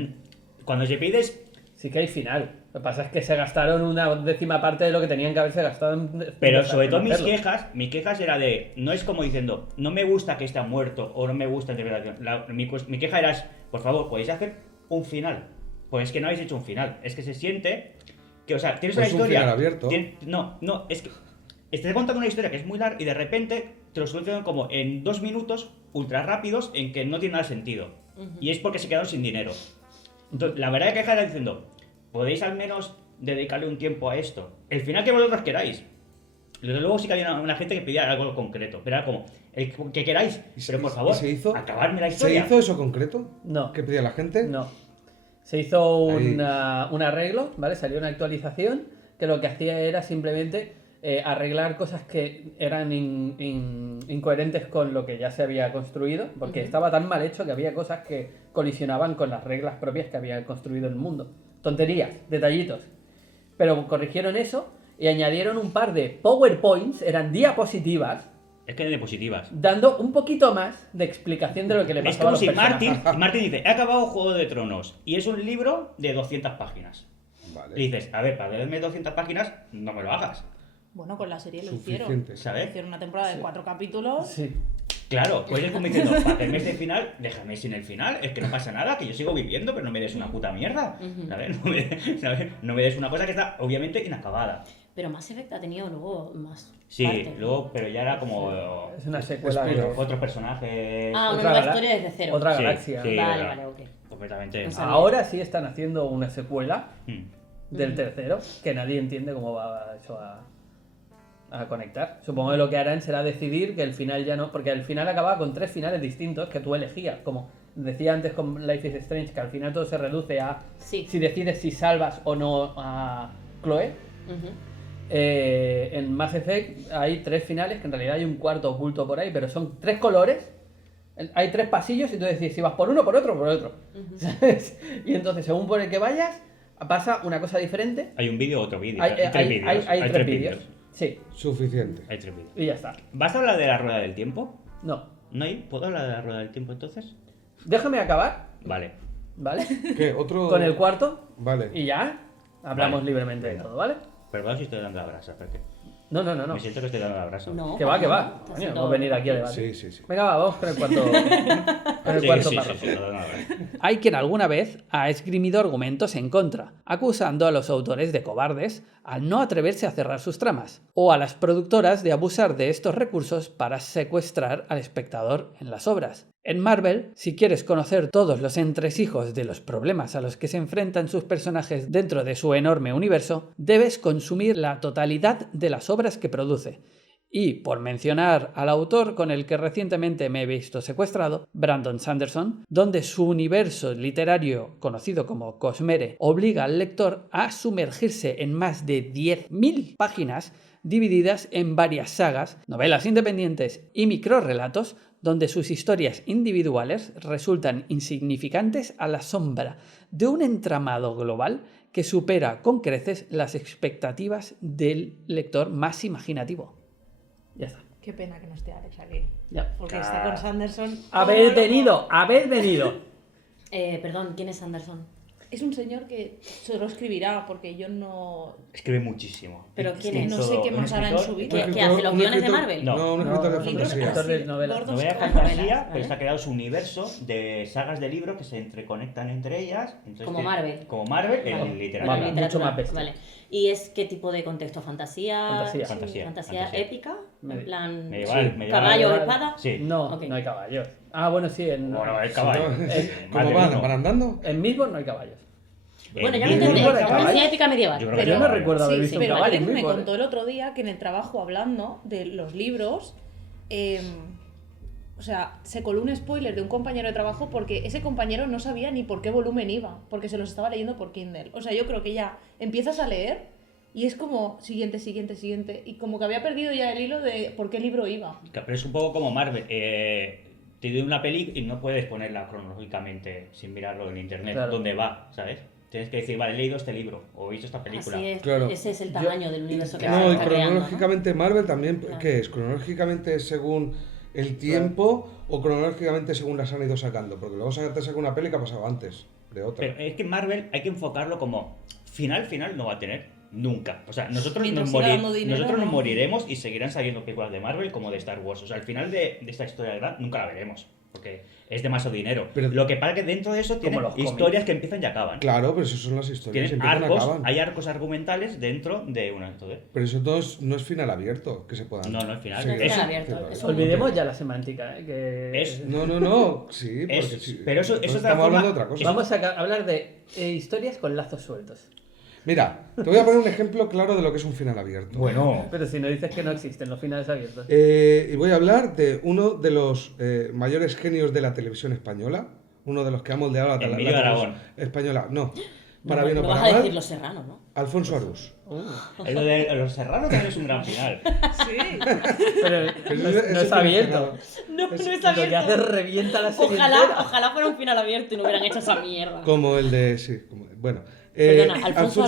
cuando se pides. Sí que hay final. Lo que pasa es que se gastaron una 10ª parte de lo que tenían que haberse gastado Pero en sobre todo hacerlo. mis quejas era de. No es como diciendo, no me gusta que esté muerto o no me gusta la interpretación. Mi queja era, por favor, ¿podéis hacer un final? Pues es que no habéis hecho un final. Es que se siente que, o sea, tienes Pues una un historia. final abierto. No, es que estás contando una historia que es muy larga y de repente te lo solucionan como en 2 minutos ultra rápidos en que no tiene nada de sentido. Y es porque se quedaron sin dinero. Entonces, la verdad que queja era diciendo, ¿podéis al menos dedicarle un tiempo a esto? El final que vosotros queráis. Desde luego sí que había una gente que pedía algo concreto, pero era como, el que queráis, pero por favor, acabarme la ¿Se historia. hizo eso concreto? No. ¿Qué pedía la gente? No. Se hizo Ahí. un arreglo, ¿vale? Salió una actualización que lo que hacía era simplemente arreglar cosas que eran incoherentes con lo que ya se había construido, porque estaba tan mal hecho que había cosas que colisionaban con las reglas propias que había construido el mundo. Tonterías, detallitos. Pero corrigieron eso y añadieron un par de PowerPoints, eran diapositivas, Es que de diapositivas. dando un poquito más de explicación de lo que le Es pasaba a como los si personajes. Martin dice, he acabado Juego de Tronos y es un libro de 200 páginas. Vale. Y dices, a ver, para leerme 200 páginas, no me lo hagas, Bueno, con la serie lo hicieron. Suficiente. ¿sabes? Hicieron una temporada de 4 capítulos. Sí. Claro, pues es como diciendo, para hacerme este final, déjame sin el final, es que no pasa nada, que yo sigo viviendo, pero no me des una puta mierda, ¿sabes? ¿Sabes? No me des una cosa que está obviamente inacabada. Pero Mass Effect ha tenido luego más Sí, partes, ¿no? luego, pero ya era como Es una secuela de Spin-off. otros personajes. Ah, una Otra nueva gala- historia desde cero. Otra Sí, galaxia. sí. Vale, verdad. vale, ok. Completamente. No sabía. Ahora sí están haciendo una secuela Hmm. del tercero, que nadie entiende cómo va eso a conectar. Supongo que lo que harán será decidir que el final ya no, porque el final acababa con 3 finales distintos que tú elegías, como decía antes con Life is Strange, que al final todo se reduce a Sí. si decides si salvas o no a Chloe. Ujú. En Mass Effect hay 3 finales, que en realidad hay un cuarto oculto por ahí, pero son 3 colores. Hay 3 pasillos y tú decides si vas por uno, por otro o por otro. ¿Sabes? Y entonces, según por el que vayas, pasa una cosa diferente. Hay un vídeo, otro vídeo. Hay, Hay tres vídeos. hay Hay 3 tres vídeos. Sí, Suficiente. Hay 3 vídeos. y ya está. ¿Vas a hablar de la rueda del tiempo? No. ¿No hay? ¿Puedo hablar de la rueda del tiempo entonces? Déjame acabar, Vale. ¿vale? ¿Qué? ¿Otro? Con el cuarto Vale. y ya hablamos Vale. libremente de Venga. todo, ¿vale? Perdón si estoy dando la brasa, porque No. me siento que estoy dando la brasa. No, Que va, que va. está Coño, siendo- hemos venido aquí a debatir. Sí. Venga, va, vamos con el cuarto, con el Sí, cuarto sí, párrafo. sí, estoy dando la brasa. Hay quien alguna vez ha esgrimido argumentos en contra, acusando a los autores de cobardes al no atreverse a cerrar sus tramas, o a las productoras de abusar de estos recursos para secuestrar al espectador en las obras. En Marvel, si quieres conocer todos los entresijos de los problemas a los que se enfrentan sus personajes dentro de su enorme universo, debes consumir la totalidad de las obras que produce. Y, por mencionar al autor con el que recientemente me he visto secuestrado, Brandon Sanderson, donde su universo literario, conocido como Cosmere, obliga al lector a sumergirse en más de 10.000 páginas divididas en varias sagas, novelas independientes y microrrelatos, donde sus historias individuales resultan insignificantes a la sombra de un entramado global que supera con creces las expectativas del lector más imaginativo. Ya está. Qué pena que no esté Alex aquí. Ya. Porque está con Sanderson. Habéis venido, habéis venido. Perdón, ¿quién es Anderson? Es un señor que solo escribirá, porque yo no. Escribe muchísimo. ¿Pero quién es? No sé qué más hará en su vida. vida. ¿Qué hace, los guiones de Marvel? No, un escritor de No, libros fantasía. escritor de así, novelas. gordos Novela de como fantasía, novelas, pero está ¿vale? creado su universo de sagas de libros que se entreconectan entre ellas. Entonces Como tiene- Marvel. Como Marvel Vale. en Vale. literatura. Vale. mucho más bestia. Vale. ¿Y es qué tipo de contexto? ¿Fantasía? Fantasía. Fantasía. ¿Fantasía épica? Medi- En plan. Medieval, Sí. medieval. ¿Caballos, medieval. espada? Sí. No, Ok. no hay caballos. Ah, bueno, sí, en, Bueno, hay caballos. No, Más ¿Cómo de van? uno. ¿Van andando? en Midgard no hay caballos. Bueno, ya En me Disney entendéis. no hay Fantasía caballos. épica medieval. Yo creo Pero que yo no caballos. recuerdo haber Sí, visto un pero caballo en Alex me Midgard. contó el otro día que en el trabajo hablando de los libros, o sea, se coló un spoiler de un compañero de trabajo porque ese compañero no sabía ni por qué volumen iba, porque se los estaba leyendo por Kindle. O sea, yo creo que ya empiezas a leer y es como siguiente, y como que había perdido ya el hilo de por qué libro iba. Pero es un poco como Marvel. Te doy una peli y no puedes ponerla cronológicamente sin mirarlo en internet. Claro. ¿Dónde va? ¿Sabes? Tienes que decir, vale, he leído este libro o he visto esta película. Así es. Claro. Ese es el tamaño del universo que No, se y está creando, ¿no? cronológicamente Marvel también, Claro. ¿qué es? ¿Cronológicamente según el tiempo o cronológicamente según las han ido sacando? Porque luego te saca una peli que ha pasado antes de otra. Pero es que Marvel hay que enfocarlo como final no va a tener nunca. O sea, nosotros, Mientras nos, siga dando dinero, nosotros nos no. moriremos y seguirán saliendo películas de Marvel como de Star Wars. O sea, al final de esta historia gran nunca la veremos. Porque es demasiado dinero. Pero- Lo que pasa es que dentro de eso tienen los historias cómics. que empiezan y acaban. Claro, pero eso son las historias, Tienen empiezan y arcos, acaban. hay arcos argumentales dentro de una. Entonces, Pero eso no es final abierto, que se puedan... no es final. Sí, Es Eso- abierto, eso- Olvidemos ya la semántica, que Es- No, sí, porque Es- sí. pero eso- Entonces eso de estamos forma- hablando de otra cosa. Vamos a hablar de historias con lazos sueltos. Mira, te voy a poner un ejemplo claro de lo que es un final abierto. Bueno, Pero si no dices que no existen los finales abiertos. Y voy a hablar de uno de los mayores genios de la televisión española, uno de los que ha moldeado la Emilio televisión Aragón. española. No, para No, bien o no para vas a mal, decir Los Serranos, ¿no? Alfonso Arús. lo de Los Serranos también es un gran final. Sí. Pero Pero no, ese no es final abierto. No, no es Lo que hace es abierto. revienta la serie entera. Ojalá fuera un final abierto y no hubieran hecho esa mierda. Como el de... Sí, bueno. Perdona, Alfonso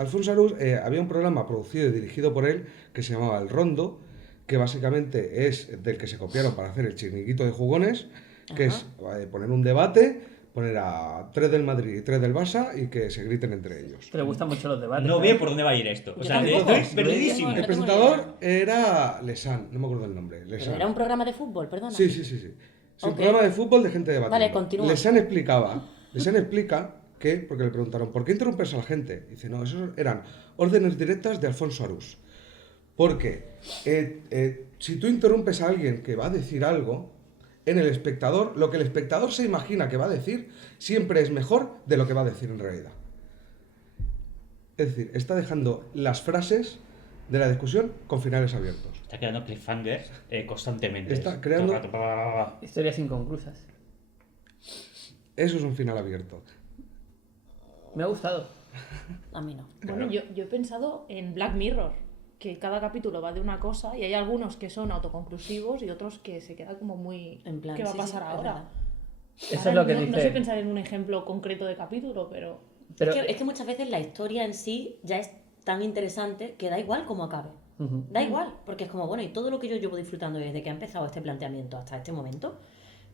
Alfonso Arús había un programa producido y dirigido por él que se llamaba El Rondo, que básicamente es del que se copiaron para hacer el chiringuito de jugones, que es poner un debate, poner a 3 del Madrid y 3 del Barça y que se griten entre ellos. Te le gustan mucho los debates. No veo por dónde va a ir esto. O Yo sea, tampoco. estoy perdidísimo. No El tengo presentador era Lesan, no me acuerdo el nombre. Pero Lesan. era un programa de fútbol, perdona. Sí. Es un Ok. programa de fútbol de gente debatiendo. Vale, continúa. Lesan explica que, porque le preguntaron, ¿por qué interrumpes a la gente? Dice, no, esos eran órdenes directas de Alfonso Arús. Porque si tú interrumpes a alguien que va a decir algo, en el espectador, lo que el espectador se imagina que va a decir, siempre es mejor de lo que va a decir en realidad. Es decir, está dejando las frases de la discusión con finales abiertos. Está creando cliffhangers constantemente. Está creando- Todo el rato. Historias inconclusas. Eso es un final abierto. Me ha gustado. A mí no. Bueno, yo he pensado en Black Mirror, que cada capítulo va de una cosa y hay algunos que son autoconclusivos y otros que se queda como muy... En plan, ¿qué va a sí, pasar sí, es ahora? verdad. Eso Ahora es lo que no, dice. no sé pensar en un ejemplo concreto de capítulo, pero... Pero, Es que muchas veces la historia en sí ya es tan interesante que da igual cómo acabe. Ujú. Da igual, porque es como, bueno, y todo lo que yo llevo disfrutando desde que ha empezado este planteamiento hasta este momento,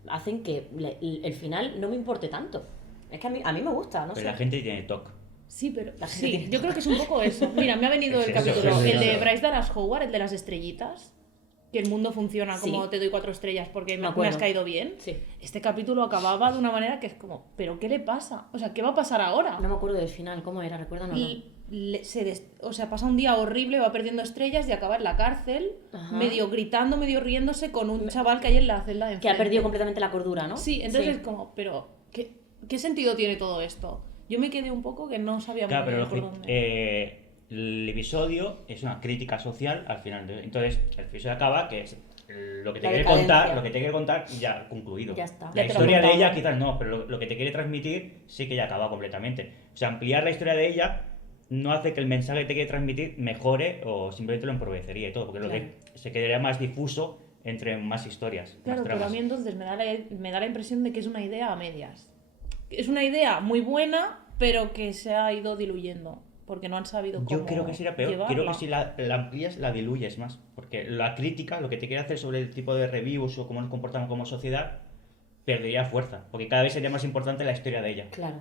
hacen que el final no me importe tanto. Es que a mí me gusta, no Pero sé. la gente tiene TOC. Sí, pero La gente sí, tiene- yo creo que es un poco eso. Mira, me ha venido Es el eso, capítulo, es el de eso. Bryce Dallas Howard, el de las estrellitas, que el mundo funciona como Sí. te doy 4 estrellas porque Me me acuerdo. has caído bien. Sí. Este capítulo acababa de una manera que es como, ¿pero qué le pasa? O sea, ¿qué va a pasar ahora? No me acuerdo del final, ¿cómo era? Recuérdame. O sea, pasa un día horrible, va perdiendo estrellas y acaba en la cárcel, Ajá. medio gritando, medio riéndose con un chaval que hay en la celda de Que ha enfrente. perdido completamente la cordura, ¿no? Sí, entonces es como, pero ¿qué sentido tiene todo esto? Yo me quedé un poco que no sabía Claro, muy pero bien por dónde. el episodio es una crítica social al final. Entonces, el episodio acaba que es lo que te La quiere decadencia. contar, lo que te quiere contar ya concluido. Ya está. La Ya te lo he historia de contado. ella quizás no, pero lo que te quiere transmitir sí que ya acaba completamente. O sea, ampliar la historia de ella no hace que el mensaje que te quiere transmitir mejore o simplemente lo empobrecería y todo, porque Claro. se quedaría más difuso entre más historias. Claro, más pero a tramas. mí entonces me da la impresión de que es una idea a medias. Es una idea muy buena, pero que se ha ido diluyendo, porque no han sabido cómo Yo creo que sería peor. llevarla. Creo que si la amplías, la diluyes más. Porque la crítica, lo que te quiere hacer sobre el tipo de reviews o cómo nos comportamos como sociedad, perdería fuerza. Porque cada vez sería más importante la historia de ella. Claro.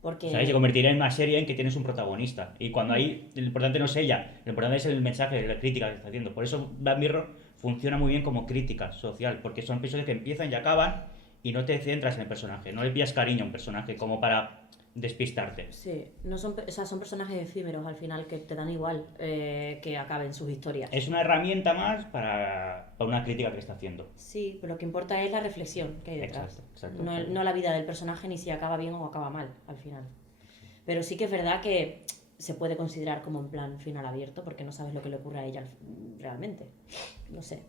Porque... ¿Sabes? Se convertiría en una serie en que tienes un protagonista. Y cuando ahí, lo importante no es ella, lo importante es el mensaje, la crítica que está haciendo. Por eso Black Mirror funciona muy bien como crítica social. Porque son episodios que empiezan y acaban y no te centras en el personaje. No le pillas cariño a un personaje como para despistarte. Sí, no son, o sea, son personajes efímeros al final que te dan igual que acaben sus historias. Es una herramienta más para una crítica que está haciendo. Sí, pero lo que importa es la reflexión que hay detrás. Exacto. No la vida del personaje ni si acaba bien o acaba mal al final. Pero sí que es verdad que se puede considerar como en plan final abierto porque no sabes lo que le ocurre a ella realmente. No sé.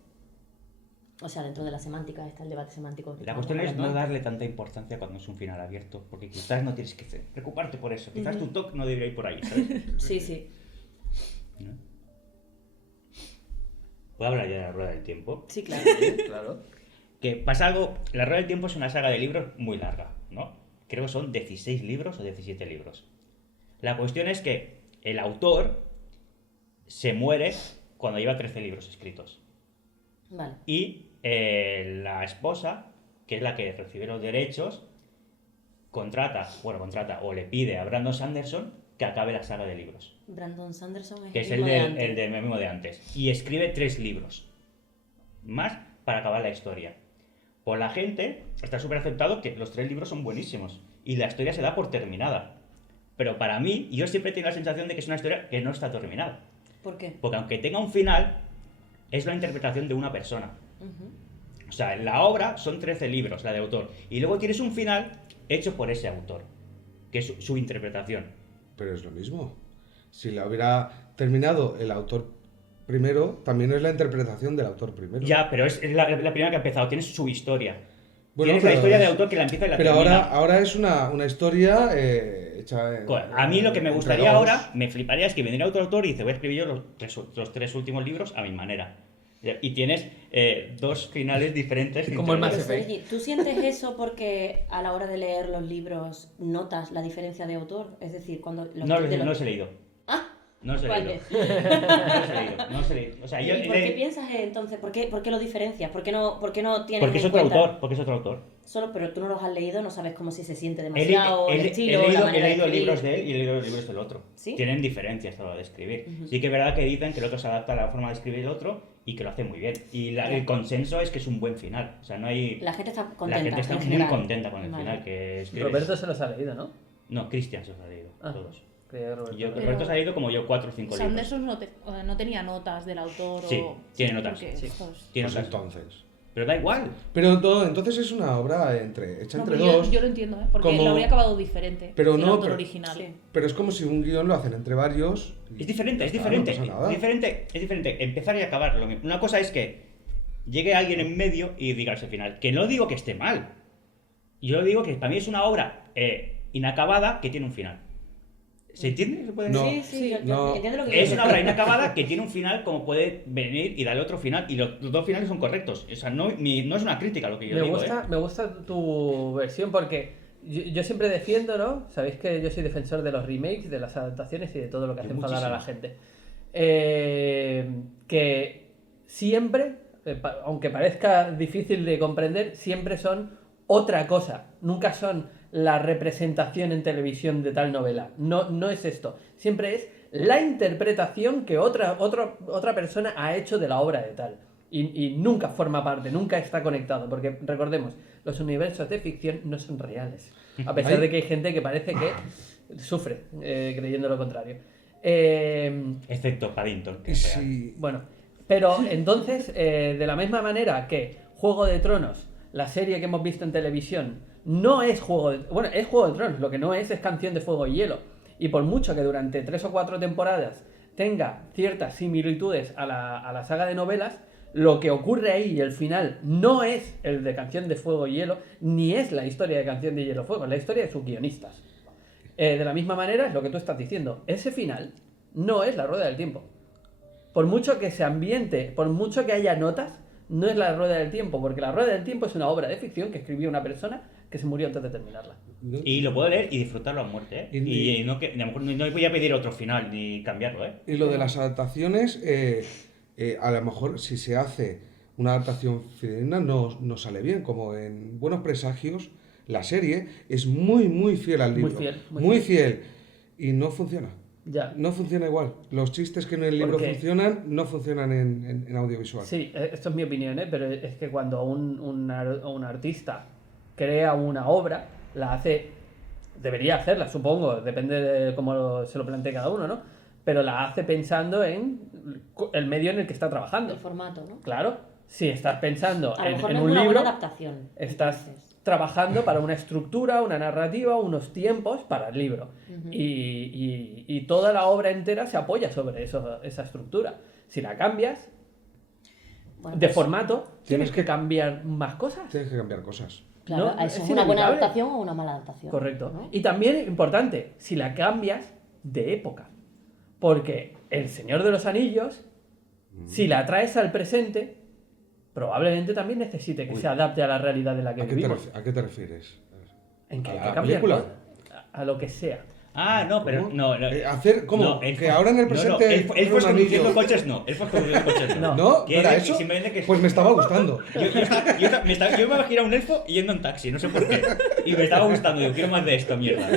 O sea, dentro de la semántica está el debate semántico. que La estábamos cuestión es no hablando antes. darle tanta importancia cuando es un final abierto, porque quizás no tienes que preocuparte por eso. Quizás tu talk no debería ir por ahí, ¿sabes? Sí, sí. ¿No? ¿Puedo hablar ya de la Rueda del Tiempo? Sí, claro. Claro. Que pasa algo... La Rueda del Tiempo es una saga de libros muy larga, ¿no? Creo que son 16 libros o 17 libros. La cuestión es que el autor se muere cuando lleva 13 libros escritos. Vale. Y la esposa, que es la que recibe los derechos, contrata o le pide a Brandon Sanderson que acabe la saga de libros. Brandon Sanderson es Que es mismo de antes. el del mismo de antes. Y escribe 3 libros más para acabar la historia. Por la gente está súper aceptado que los 3 libros son buenísimos y la historia se da por terminada. Pero para mí, yo siempre tengo la sensación de que es una historia que no está terminada. ¿Por qué? Porque aunque tenga un final, es la interpretación de una persona. Ujú. O sea, la obra son 13 libros, la de autor. Y luego tienes un final hecho por ese autor, que es su interpretación. Pero es lo mismo. Si la hubiera terminado el autor primero, también es la interpretación del autor primero. Ya, pero es la primera que ha empezado, tienes su historia. Bueno, Tienes la pero historia es- del autor que la empieza y la Pero termina. ahora es una historia hecha en... A mí lo que me entre gustaría dos. ahora, me fliparía, es que vendría otro autor y dice, voy a escribir yo los 3 últimos libros a mi manera. Y tienes 2 finales diferentes. Como el entre Mass los- Pero, Effect. Sergi, ¿tú sientes eso porque a la hora de leer los libros notas la diferencia de autor? Es decir, cuando... No los he leído. Ah, No os he ¿Cuál leído. es? No os he leído. O sea, yo ¿Y por qué piensas entonces? ¿Por qué lo diferencias? ¿Por qué no tienes porque es en otro cuenta? autor, porque es otro autor. Solo, pero tú no los has leído, no sabes cómo si se siente He demasiado, el estilo, la manera de leído escribir. libros de él y he leído libros del otro. ¿Sí? Tienen diferencias a la hora de escribir. Ujú. Sí que es verdad que dicen que el otro se adapta a la forma de escribir el otro y que lo hace muy bien. Y el consenso es que es un buen final. O sea, no hay... La gente está La contenta. gente está en muy general. contenta con el Vale. final que escribes. Roberto se los ha leído, ¿no? No, Cristian se los ha leído, Ah. todos. Creía que Roberto. Yo, Pero- Roberto se ha leído como yo 4 o 5 libros. Sanderson no tenía notas del autor Sí, o... tiene notas, porque sí. estos- Tiene Pues otras- entonces. Pero da igual. Pero entonces es una obra hecha No, entre pero dos. yo lo entiendo, ¿eh? Porque como- lo habría acabado diferente Pero que el no, autor pero- original. Sí. Pero es como si un guión lo hacen entre varios. y Es diferente, es ya está, diferente. no pasa nada. Es diferente empezar y acabar. Una cosa es que llegue alguien en medio y diga ese final. Que no digo que esté mal. Yo digo que para mí es una obra inacabada que tiene un final. ¿Se entiende? ¿Se puede No. decir? Sí, yo No. entiendo lo que Es quieres una decir. obra inacabada que tiene un final como puede venir y darle otro final. Y los dos finales son correctos. O sea, no es una crítica lo que yo digo. Me gusta tu versión porque yo siempre defiendo, ¿no? Sabéis que yo soy defensor de los remakes, de las adaptaciones y de todo lo que hace enfadar a la gente. Que siempre, aunque parezca difícil de comprender, siempre son otra cosa. Nunca son la representación en televisión de tal novela. No es esto. Siempre es la interpretación que otra persona ha hecho de la obra de tal. Y nunca forma parte, nunca está conectado. Porque recordemos, los universos de ficción no son reales. A pesar de que hay gente que parece que sufre creyendo lo contrario. Excepto Paddington. Que Y es real. si- Bueno, pero entonces, de la misma manera que Juego de Tronos, la serie que hemos visto en televisión, no es Bueno, es Juego de Tronos, lo que no es Canción de Fuego y Hielo. Y por mucho que durante 3 o 4 temporadas tenga ciertas similitudes a la saga de novelas, lo que ocurre ahí y el final no es el de Canción de Fuego y Hielo, ni es la historia de Canción de Hielo y Fuego, es la historia de sus guionistas. De la misma manera es lo que tú estás diciendo. Ese final no es la Rueda del Tiempo. Por mucho que se ambiente, por mucho que haya notas, no es la Rueda del Tiempo, porque la Rueda del Tiempo es una obra de ficción que escribió una persona que se murió antes de terminarla. Y lo puedo leer y disfrutarlo a muerte, ¿eh? Y no, que, a lo mejor no voy a pedir otro final ni cambiarlo, ¿eh? Y lo de las adaptaciones, a lo mejor si se hace una adaptación fidedigna no sale bien, como en Buenos Presagios, la serie es muy fiel al Muy libro. fiel, muy Muy fiel. Y no funciona. Ya. No funciona igual. Los chistes que en el libro ¿Por qué? funcionan, no funcionan en audiovisual. Sí, esto es mi opinión, ¿eh? Pero es que cuando un artista crea una obra, la hace, debería hacerla, supongo, depende de cómo se lo plantee cada uno, ¿no? Pero la hace pensando en el medio en el que está trabajando. El formato, ¿no? Claro, si estás pensando A lo mejor en no es un una libro, buena adaptación. estás entonces. trabajando para una estructura, una narrativa, unos tiempos para el libro. Ujú. Y toda la obra entera se apoya sobre esa estructura. Si la cambias Bueno, de pues, formato, tienes que cambiar más cosas. Tienes que cambiar cosas. Claro, ¿no? eso Es es una buena inevitable. adaptación o una mala adaptación. Correcto. ¿no? Y también, importante, si la cambias de época. Porque El Señor de los Anillos, si la traes al presente, probablemente también necesite que Uy. se adapte a la realidad de la que vivimos. ¿A qué te refieres? En que ¿A hay la que cambiar película? cosas, a lo que sea. Ah, no, pero ¿Cómo? no. Hacer, ¿cómo? No, él que fue- ahora en el no, presente él un fue conduciendo anillo. coches, no. Él fue conduciendo coches, no. No. ¿No? ¿No Quiere era decir eso? simplemente que- Pues me estaba gustando. Yo me imaginaba un elfo yendo en taxi, no sé por qué. Y me estaba gustando, digo, quiero más de esto, mierda.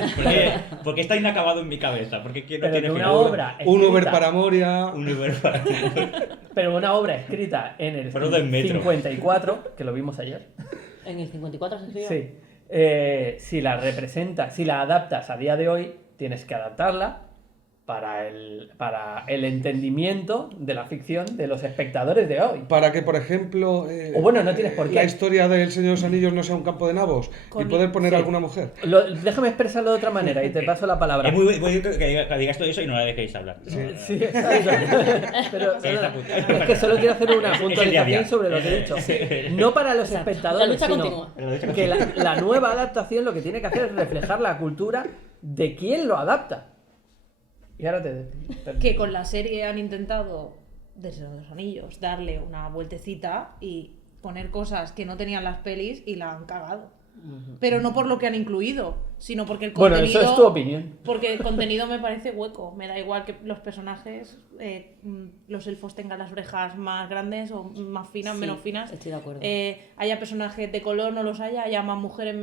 Porque está inacabado en mi cabeza. Porque no Pero tiene de una final. obra Un Uber escrita- para Moria. Un Uber para... Pero una obra escrita en el Pero del metro. 54, que lo vimos ayer. En el 54 se escribió. Sí. Si la representas, si la adaptas a día de hoy, tienes que adaptarla para el entendimiento de la ficción de los espectadores de hoy. Para que, por ejemplo, O bueno, no tienes por qué. la historia del Señor de los Anillos no sea un campo de nabos y Con- poder poner sí. alguna mujer. Déjame expresarlo de otra manera y te paso la palabra. Es muy bonito que digas todo eso y no la dejéis hablar. Sí, exacto. Pero Sí, está puta. es que solo quiero hacer una Es el día a día. puntualización sobre lo que he dicho. No para los Exacto. espectadores, La lucha sino continúa. que la nueva adaptación lo que tiene que hacer es reflejar la cultura de quien lo adapta. Y ahora Que con la serie han intentado, desde los anillos, darle una vueltecita y poner cosas que no tenían las pelis y la han cagado. Pero no por lo que han incluido, sino porque el Bueno, contenido... eso es tu opinión. Porque el contenido me parece hueco. Me da igual que los personajes, los elfos tengan las orejas más grandes o más finas, Sí, menos finas. estoy de acuerdo. Haya personajes de color, no los haya más mujeres...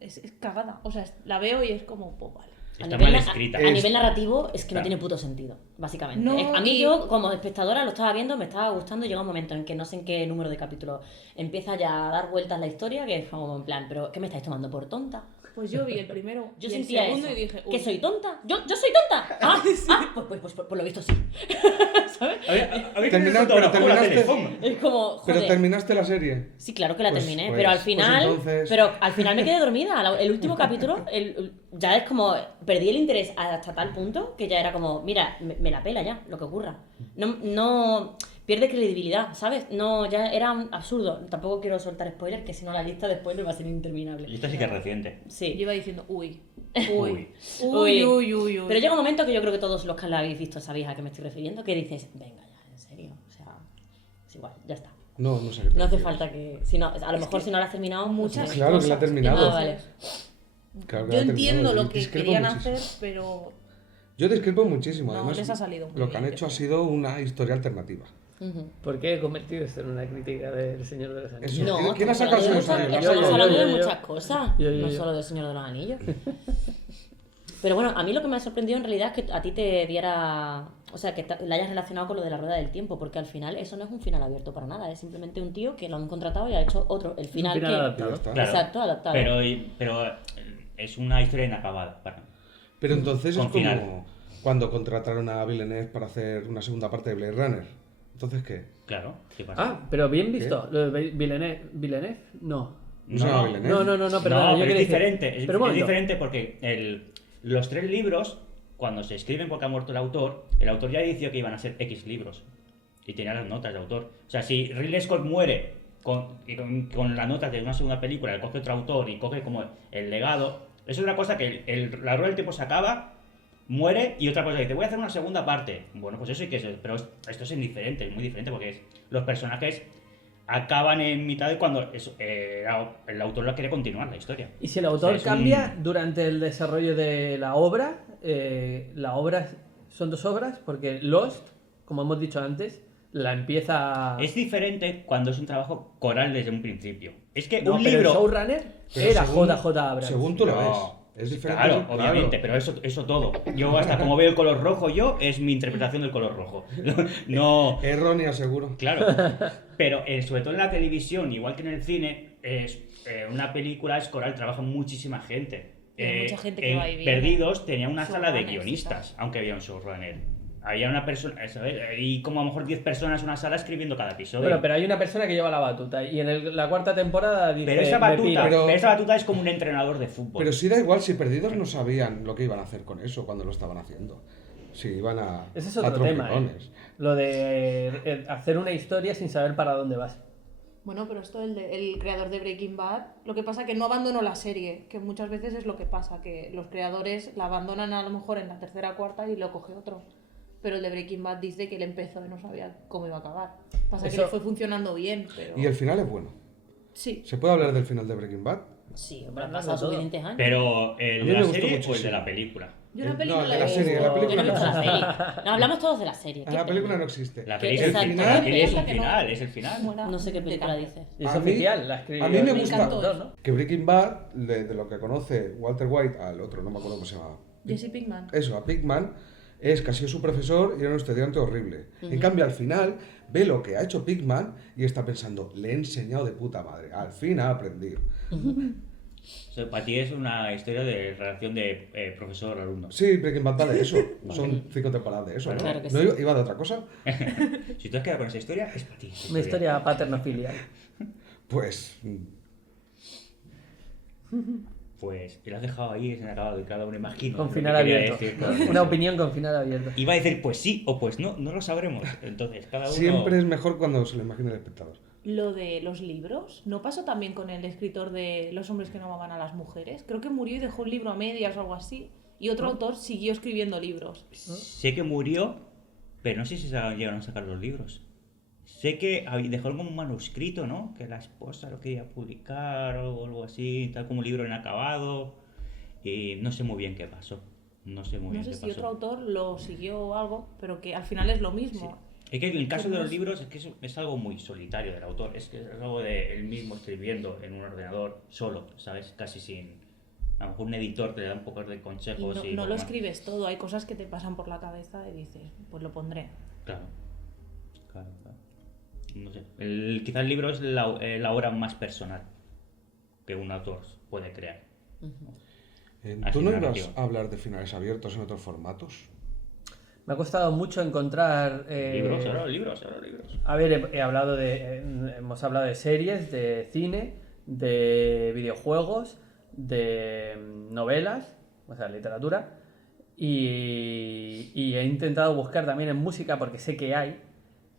Es cagada. O sea, la veo y es como, pues vale. Está mal escrita. A nivel narrativo es que no Claro. tiene puto sentido, básicamente. No, A mí y- yo, como espectadora, lo estaba viendo, me estaba gustando y llega un momento en que no sé en qué número de capítulo empieza ya a dar vueltas la historia, que es como en plan, ¿pero qué me estáis tomando por tonta? Pues yo vi el primero Yo y el sentía segundo eso. y dije, uy, ¿Que soy tonta? ¿Yo soy tonta? Pues por lo visto sí. ¿Sabes? terminaste- Es como, joder. Pero terminaste la serie. Sí, claro que la Pues- terminé, pues- pero al pues final, entonces- pero al final me quedé dormida. El último capítulo, ya es como perdí el interés hasta tal punto que ya era como, mira, me la pela ya lo que ocurra. No pierde credibilidad, ¿sabes? No, ya era un absurdo. Tampoco quiero soltar spoilers, que si no la lista de spoilers va a ser interminable. Y esta sí que es reciente. Sí. yo iba diciendo, uy, Uy. uy. Pero llega un momento que yo creo que todos los que la habéis visto sabéis a qué me estoy refiriendo, que dices, venga ya, en serio, o sea, es igual, ya está. No sé qué te No hace refieres. falta que, si no, a lo mejor si no la has terminado, muchas pues, Claro que la ha terminado. Ah, vale. Claro que Yo la ha entiendo terminado. lo que Discrepo querían muchísimo. hacer, pero Yo discrepo muchísimo. No, Además, les ha salido muy lo que bien, han yo hecho ha creo. sido una historia alternativa. Ujú. ¿Por qué he convertido esto en una crítica del Señor de los Anillos? Eso. No, ¿Quién ha estamos sacado hablando eso de de Señor de muchas- los estamos Anillos? hablando de Yo. muchas cosas, Yo. no solo del Señor de los Anillos. Pero bueno, a mí lo que me ha sorprendido en realidad es que a ti te diera, o sea, que la hayas relacionado con lo de la rueda del tiempo, porque al final eso no es un final abierto para nada, es simplemente un tío que lo han contratado y ha hecho otro, el final, final que... adaptado. Ya está. Claro. Exacto, adaptado. Pero es una historia inacabada para mí. Pero entonces Con es como final. cuando contrataron a Villeneuve para hacer una segunda parte de Blade Runner. Entonces, ¿qué? Claro, ¿qué pasa? Ah, pero bien visto. Lo de Villeneuve, no. ¿No se llama Villeneuve? No, perdón. No, yo pero es quería decir- diferente. Es Pero un momento. diferente porque los 3 libros, cuando se escriben porque ha muerto el autor ya decidió que iban a ser X libros. Y tenía las notas de autor. O sea, si Ridley Scott muere con las notas de una segunda película, le coge otro autor y coge como el legado, eso es una cosa que la rueda del tiempo se acaba, muere y otra cosa dice, voy a hacer una segunda parte. Bueno, pues eso sí que es, pero esto es indiferente, es muy diferente porque los personajes acaban en mitad de cuando el autor la quiere continuar la historia. Y si el autor O sea, es cambia un- durante el desarrollo de la obra son 2 obras, porque Lost, como hemos dicho antes, la empieza... Es diferente cuando es un trabajo coral desde un principio. Es que No, un pero libro... el showrunner Pero era según- JJ Abrams. Según tú lo No. ves. Es diferente. Claro, claro. obviamente, pero eso todo. Yo hasta como veo el color rojo es mi interpretación del color rojo. No, Errónea, seguro. claro. Pero sobre todo en la televisión, igual que en el cine, una película es coral, trabaja muchísima gente. Y hay mucha gente que en va y viene. Perdidos tenía una sala de Showrunners y guionistas, aunque había un showrunner. Había una persona, ¿sabes? Y como a lo mejor 10 personas en una sala escribiendo cada episodio. Bueno, pero hay una persona que lleva la batuta y en la 4ª temporada dice... Pero esa "Me batuta, piro". Pero- esa batuta es como un entrenador de fútbol. Pero sí da igual si Perdidos no sabían lo que iban a hacer con eso cuando lo estaban haciendo. Si iban a. Ese es a otro tema, trompicones. Lo de hacer una historia sin saber para dónde vas. bueno, pero esto el creador de Breaking Bad, lo que pasa que no abandonó la serie, que muchas veces es lo que pasa, que los creadores la abandonan a lo mejor en la 3ª o 4ª y lo coge otro. Pero el de Breaking Bad dice que él empezó y no sabía cómo iba a acabar. Pasa que Eso- le fue funcionando bien, pero... Y el final es bueno. Sí. ¿Se puede hablar del final de Breaking Bad? Sí, hombre, han Hablas pasado de todo. suficientes años. Pero A el mí de me la gustó serie o el muchísimo. de la película. Yo la No, película de la he serie, visto. la película Yo no he visto la no serie. No, hablamos todos de la serie. En la película no existe. La Que- película exacto. la peli es La un que no- final, es el final. Muera No sé qué de película cáncer. dices. Es A mí- oficial, la escribió a mí me el gusta. autor, ¿no? Que Breaking Bad, de lo que conoce Walter White al otro, no me acuerdo cómo se llamaba. Jesse Pinkman. Eso, a Pigman, es que ha sido su profesor y era un estudiante horrible. En cambio, al final, ve lo que ha hecho Pigman y está pensando, le he enseñado de puta madre. Al fin ha aprendido. O sea, para ti es una historia de relación de profesor-alumno. Sí, Breaking Bad va de eso. Son 5 temporadas de eso, ¿no? Claro que ¿No sí. iba de otra cosa? Si tú has quedado con esa historia, es para ti. esa Una historia paterno-filial. Pues. Pues, y lo has dejado ahí, se me ha acabado y cada uno imagina. Con lo que final quería abierto. decir, ¿no? Una opinión con final abierto. Iba a decir pues sí o pues no, no lo sabremos. Entonces, cada uno... Siempre es mejor cuando se lo imagina el espectador. Lo de los libros, ¿no pasó también con el escritor de Los hombres que no amaban a las mujeres? Creo que murió y dejó un libro a medias o algo así. Y otro autor siguió escribiendo libros. Sé que murió, pero no sé si se llegaron a sacar los libros. sé que dejó como un manuscrito, ¿no? Que la esposa lo quería publicar o algo así, tal como un libro inacabado. Y no sé muy bien qué pasó. No sé muy No bien sé qué si pasó. otro autor lo siguió o algo, pero que al final es lo mismo. Es que en el caso de Pero los no- libros es que es algo muy solitario del autor. Es que es algo de él mismo escribiendo en un ordenador solo, ¿sabes? Casi sin... A lo mejor un editor te da un poco de Y consejos no, y no poco lo más. escribes todo, hay cosas que te pasan por la cabeza y dices, pues lo pondré. Claro. Claro. No sé. Quizá el libro es la obra más personal que un autor puede crear. Así ¿Tú no ibas narrativa. a hablar de finales abiertos en otros formatos? Me ha costado mucho encontrar... Libros. A ver, hemos hablado de series, de cine, de videojuegos, de novelas, o sea, literatura, y he intentado buscar también en música porque sé que hay,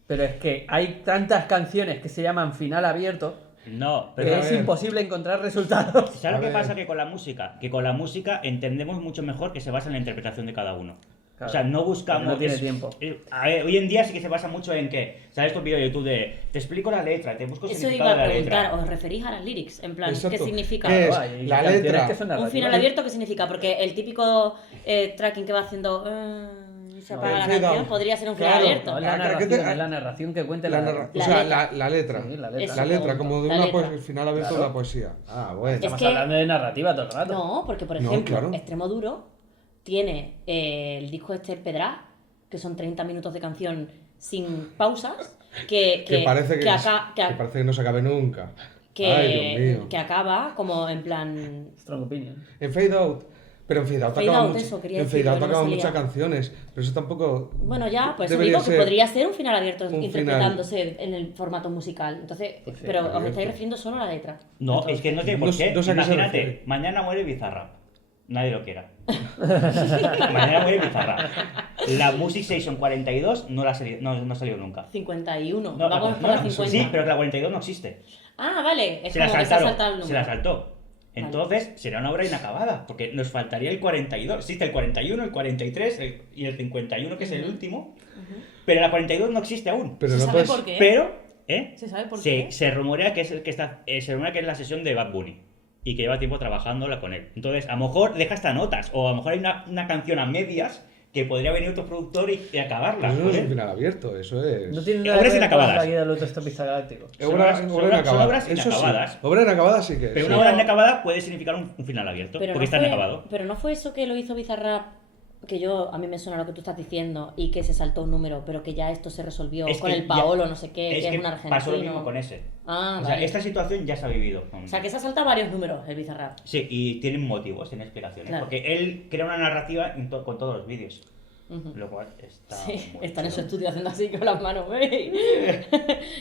pero es que hay tantas canciones que se llaman final abierto No, que pero... a es ver. imposible encontrar resultados. ¿Sabes lo A que ver. pasa que con la música? Que con la música entendemos mucho mejor que se basa en la interpretación de cada uno. Claro, O sea, no buscamos... porque no tiene tiempo. A ver, hoy en día sí que se basa mucho en que, ¿sabes? Estos vídeos de YouTube de te explico la letra, te busco el Eso significado iba de a la preguntar, letra. ¿os referís a las lyrics? En plan, ¿qué Exacto. significa? ¿Qué es? Hay La canciones letra. que son Un narrativas. final abierto, ¿qué significa? Porque el típico tracking que va haciendo y se apaga el la fade canción out. podría ser un final Claro. abierto. No, es ¿A la qué te- narración, es la narración que cuenta La la... narra- La o sea, letra. la letra. Sí, la letra. Eso La letra, pregunto, como de la una letra. el final abierto Claro. de la poesía. Ah, bueno. Estamos que- hablando de narrativa todo el rato. No, porque por No, ejemplo, claro. Extremo Duro tiene el disco este Pedra, que son 30 minutos de canción sin pausas, que parece que, aca- que parece que no se acabe nunca. que- Ay, Dios mío. que acaba como en plan... Strong opinion. En Fade Out. Pero en Fade Out Fade acaban Out, mucho- eso quería en decir, Fade Out pero no acaban salía. muchas canciones. Pero eso tampoco. Bueno, ya, pues debería digo que ser podría ser un final abierto un interpretándose en el formato musical. Entonces, Pues sí, pero os abierto. estáis refiriendo solo a la letra. No, Entonces, es que no tiene No por sé- qué. no sé a qué se Imagínate, refiere. mañana muere Bizarrap. Nadie lo quiera. Mañana muere Bizarrap. La Music Station 42 no ha salido nunca. 51. No, Vamos por la 50. Sí, pero la 42 no existe. Ah, vale. Es Se la como que se ha saltaron. saltado el Se la número. saltó. Entonces sería una obra inacabada, porque nos faltaría el 42. Existe el 41, el 43 y el 51, que es el último. Pero la 42 no existe aún. Pero ¿Se no sabe puedes. por qué? Pero, ¿Se sabe por se, qué? se rumorea que es el que está, se rumorea que es la sesión de Bad Bunny y que lleva tiempo trabajándola con él. Entonces, a lo mejor deja hasta notas, o a lo mejor hay una canción a medias que podría venir otro productor y acabarla. Eso no es ¿vale? un final abierto, eso es. No tiene nada Obras que ver con inacabadas. la guía del autoestopista galáctico. Son Obra, obras- obra son obras inacabada. Eso sí. inacabadas. Obra inacabada sí que es. Pero sí. una obra inacabada puede significar un final abierto, Pero porque no, está fue, inacabado. pero no fue eso que lo hizo Bizarrap, que a mí me suena lo que tú estás diciendo, y que se saltó un número, pero que ya esto se resolvió Es con que el ya- Paolo, no sé qué, que es que un argentino. pasó lo mismo con ese. Ah, O sea, vale. esta situación ya se ha vivido. O sea, que se ha saltado varios números el Bizarrap. Sí, y tienen motivos, tienen explicaciones. Claro. Porque él crea una narrativa con todos los vídeos. Ujú. Lo cual está. Sí, muy están en su chulo. estudio haciendo así con las manos, güey.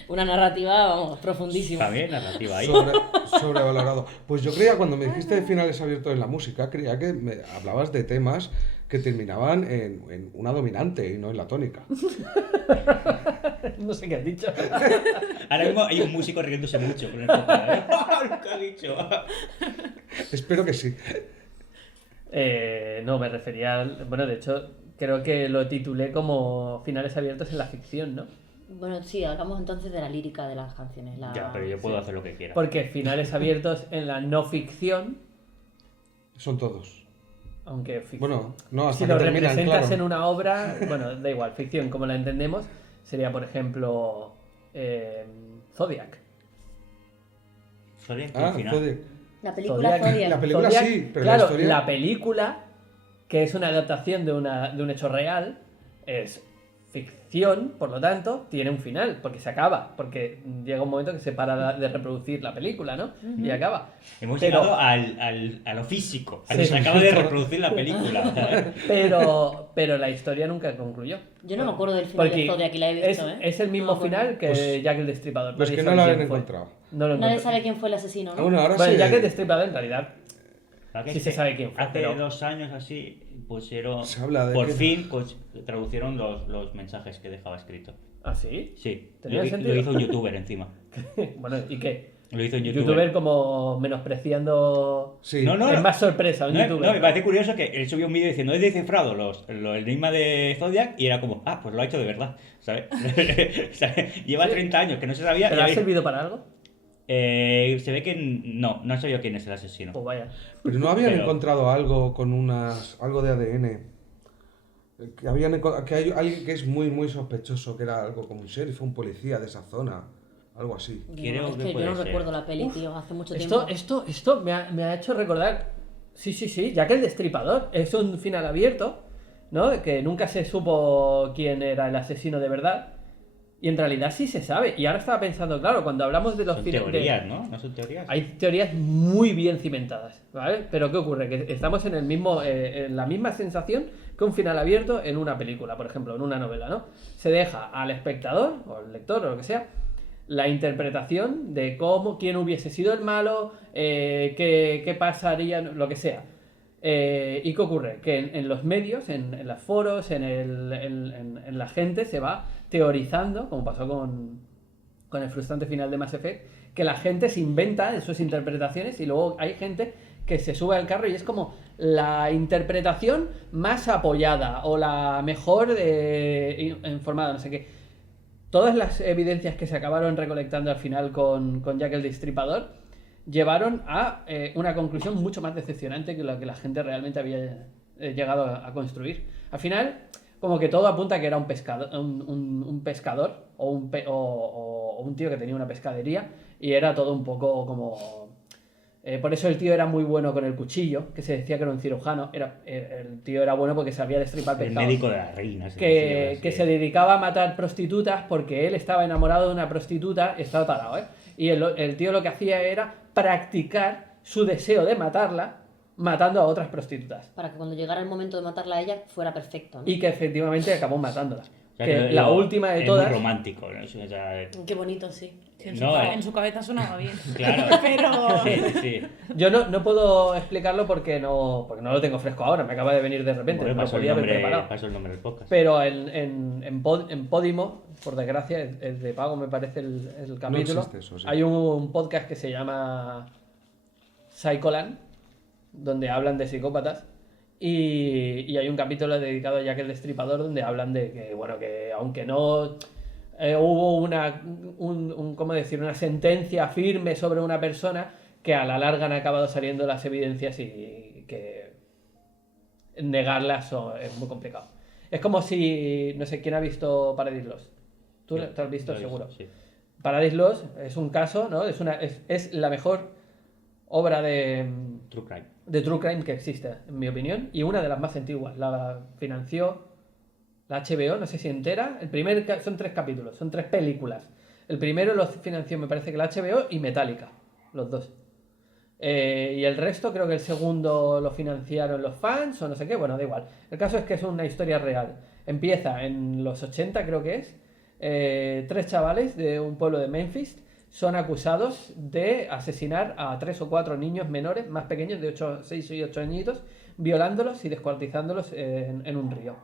Una narrativa, vamos, profundísima. También narrativa ahí. Sobrevalorado. Pues yo creía, cuando me dijiste de finales abiertos en la música, creía que me hablabas de temas que terminaban en una dominante y no en la tónica. No sé qué has dicho. Ahora mismo hay un músico riéndose mucho con el podcast, ¿eh? Lo que ha dicho. Espero que sí. No, me refería al... Bueno, de hecho, creo que lo titulé como finales abiertos en la ficción, ¿no? Bueno, sí, hablamos entonces de la lírica de las canciones. Ya, pero yo puedo hacer lo que quiera. Porque finales abiertos en la no ficción, Son todos. aunque Bueno, no, hasta si que lo terminan, representas claro. en una obra, bueno, da igual, ficción como la entendemos, sería, por ejemplo, Zodiac. Zodiac, Ah, al final. Zodiac. La película Zodiac. Zodiac. La película Zodiac, sí, pero claro, la historia... película, que es una adaptación de un hecho real, es ficción, por lo tanto, tiene un final, porque se acaba, porque llega un momento que se para de reproducir la película, ¿no? Y acaba. Hemos Pero- llegado a lo físico, a que Sí. se acaba de reproducir la película. ¿sabes? Pero la historia nunca concluyó. Yo no me acuerdo del final Porque de Zodiac y la he visto, es, ¿eh? es el mismo No me acuerdo. final que Pues- Jack el Destripador. Los Nadie que no sabe lo quién habían fue. encontrado. No lo Nadie encontré. sabe quién fue el asesino, ¿no? Bueno, ahora Bueno, sí. Jack el Destripador en realidad Claro que sí es se que sabe quién fue, Hace pero- 2 años así pusieron. Se habla de por que- fin traducieron los mensajes que dejaba escrito. ¿Ah, sí? Sí, ¿Tenía lo sentido? hizo un youtuber encima. Bueno, ¿y qué? Lo hizo un youtuber. Youtuber como menospreciando... Sí. No, Es más sorpresa, un no, youtuber. no, me parece curioso que él subió un vídeo diciendo he descifrado el enigma de Zodiac y era como, pues lo ha hecho de verdad, ¿sabes? ¿Sabes? Lleva Sí. 30 años que no se sabía ¿Pero y ha ahí- servido para algo? se ve que no sé yo quién es el asesino. Pues vaya. Pero no habían Pero- encontrado algo con algo de ADN. Que hay alguien que es muy sospechoso, que era algo como un sheriff, un policía de esa zona, algo así. Creo Es que que yo puede no ser. recuerdo la peli, tío, hace mucho tiempo. Esto me ha hecho recordar... Sí, ya que el Destripador es un final abierto, ¿no? Que nunca se supo quién era el asesino de verdad. Y en realidad sí se sabe. Y ahora estaba pensando, claro, cuando hablamos de los Son finales... teorías, ¿no? ¿No son teorías? Hay teorías muy bien cimentadas, ¿vale? Pero ¿qué ocurre? Que estamos en el mismo, en la misma sensación que un final abierto en una película, por ejemplo, en una novela, ¿no? Se deja al espectador, o al lector, o lo que sea, la interpretación de quién hubiese sido el malo, qué pasaría, lo que sea. ¿Y qué ocurre? Que en los medios, en los foros, en la gente se va teorizando, como pasó con el frustrante final de Mass Effect, que la gente se inventa en sus interpretaciones y luego hay gente que se sube al carro y es como la interpretación más apoyada o la mejor informada, no sé qué. Todas las evidencias que se acabaron recolectando al final con Jack el Destripador llevaron a una conclusión mucho más decepcionante que lo que la gente realmente había llegado a construir. Al final, como que todo apunta a que era un pescador o un tío que tenía una pescadería y era todo un poco como... por eso el tío era muy bueno con el cuchillo, que se decía que era un cirujano. El tío era bueno porque sabía destripar El pescados. médico de la reina. Que se dedicaba a matar prostitutas porque él estaba enamorado de una prostituta, estaba tarado, ¿eh? Y el tío lo que hacía era practicar su deseo de matarla matando a otras prostitutas. Para que cuando llegara el momento de matarla a ella fuera perfecto, ¿no? Y que efectivamente acabó matándola. O sea, Que la última de es todas... muy romántico, ¿no? O sea, Qué bonito, sí. Sí, en, No, en su cabeza sonaba bien. claro. Pero... Sí. Yo no puedo explicarlo porque no lo tengo fresco ahora, me acaba de venir de repente, Bueno, no lo podía haber preparado. paso el nombre del podcast. Pero en Podimo, por desgracia, es de pago me parece el capítulo. existe eso, sí. Hay un podcast que se llama Psycholand, donde hablan de psicópatas. Y hay un capítulo dedicado a Jack el Destripador donde hablan de que, bueno, que aunque no hubo ¿cómo decir? Una sentencia firme sobre una persona, que a la larga han acabado saliendo las evidencias y que negarlas es muy complicado. Es como si, no sé, ¿quién ha visto Paradise Lost? ¿Tú lo has visto? Lo he Seguro. sí. Paradise Lost es un caso, ¿no? Es la mejor obra de True Crime. que existe, en mi opinión, y una de las más antiguas. La financió la HBO, no sé si entera. Son 3 capítulos, son 3 películas. El primero lo financió, me parece que la HBO y Metallica, los dos. Y el resto, creo que el segundo lo financiaron los fans o no sé qué, bueno, da igual. El caso es que es una historia real. Empieza en los 80, creo que es. 3 chavales de un pueblo de Memphis son acusados de asesinar a 3 o 4 niños menores, más pequeños, de 6 y 8 añitos, violándolos y descuartizándolos en un río.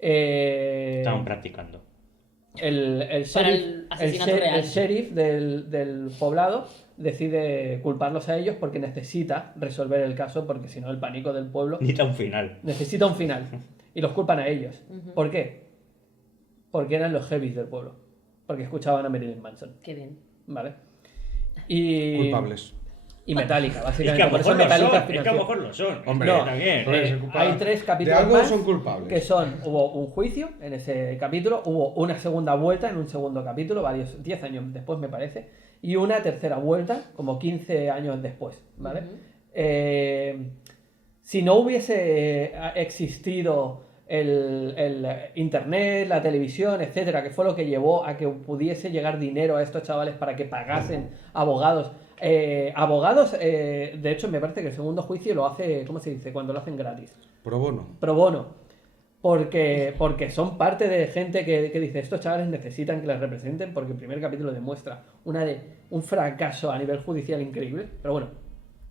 Estaban practicando. El Para el asesinato real. sheriff del poblado decide culparlos a ellos porque necesita resolver el caso, porque si no el pánico del pueblo Necesita un final. necesita un final. Y los culpan a ellos. ¿Por qué? Porque eran los heavies del pueblo. Porque escuchaban a Marilyn Manson. Qué bien. ¿Vale? Y... Culpables. Y Metallica, Es básicamente. que a lo Por eso mejor lo Metallica son. Es que a financió. lo mejor lo son. Hombre, No, también. joder, se hay 3 capítulos De algo más son culpables. que hubo un juicio en ese capítulo, hubo una segunda vuelta en un segundo capítulo, 10 años después me parece, y una tercera vuelta como 15 años después, ¿vale? Si no hubiese existido el internet, la televisión, etcétera, que fue lo que llevó a que pudiese llegar dinero a estos chavales para que pagasen abogados. De hecho, me parece que el segundo juicio lo hace, ¿cómo se dice? Cuando lo hacen gratis. Pro bono. Pro bono. Porque son parte de gente que dice, estos chavales necesitan que les representen, porque el primer capítulo demuestra un fracaso a nivel judicial increíble. Pero bueno,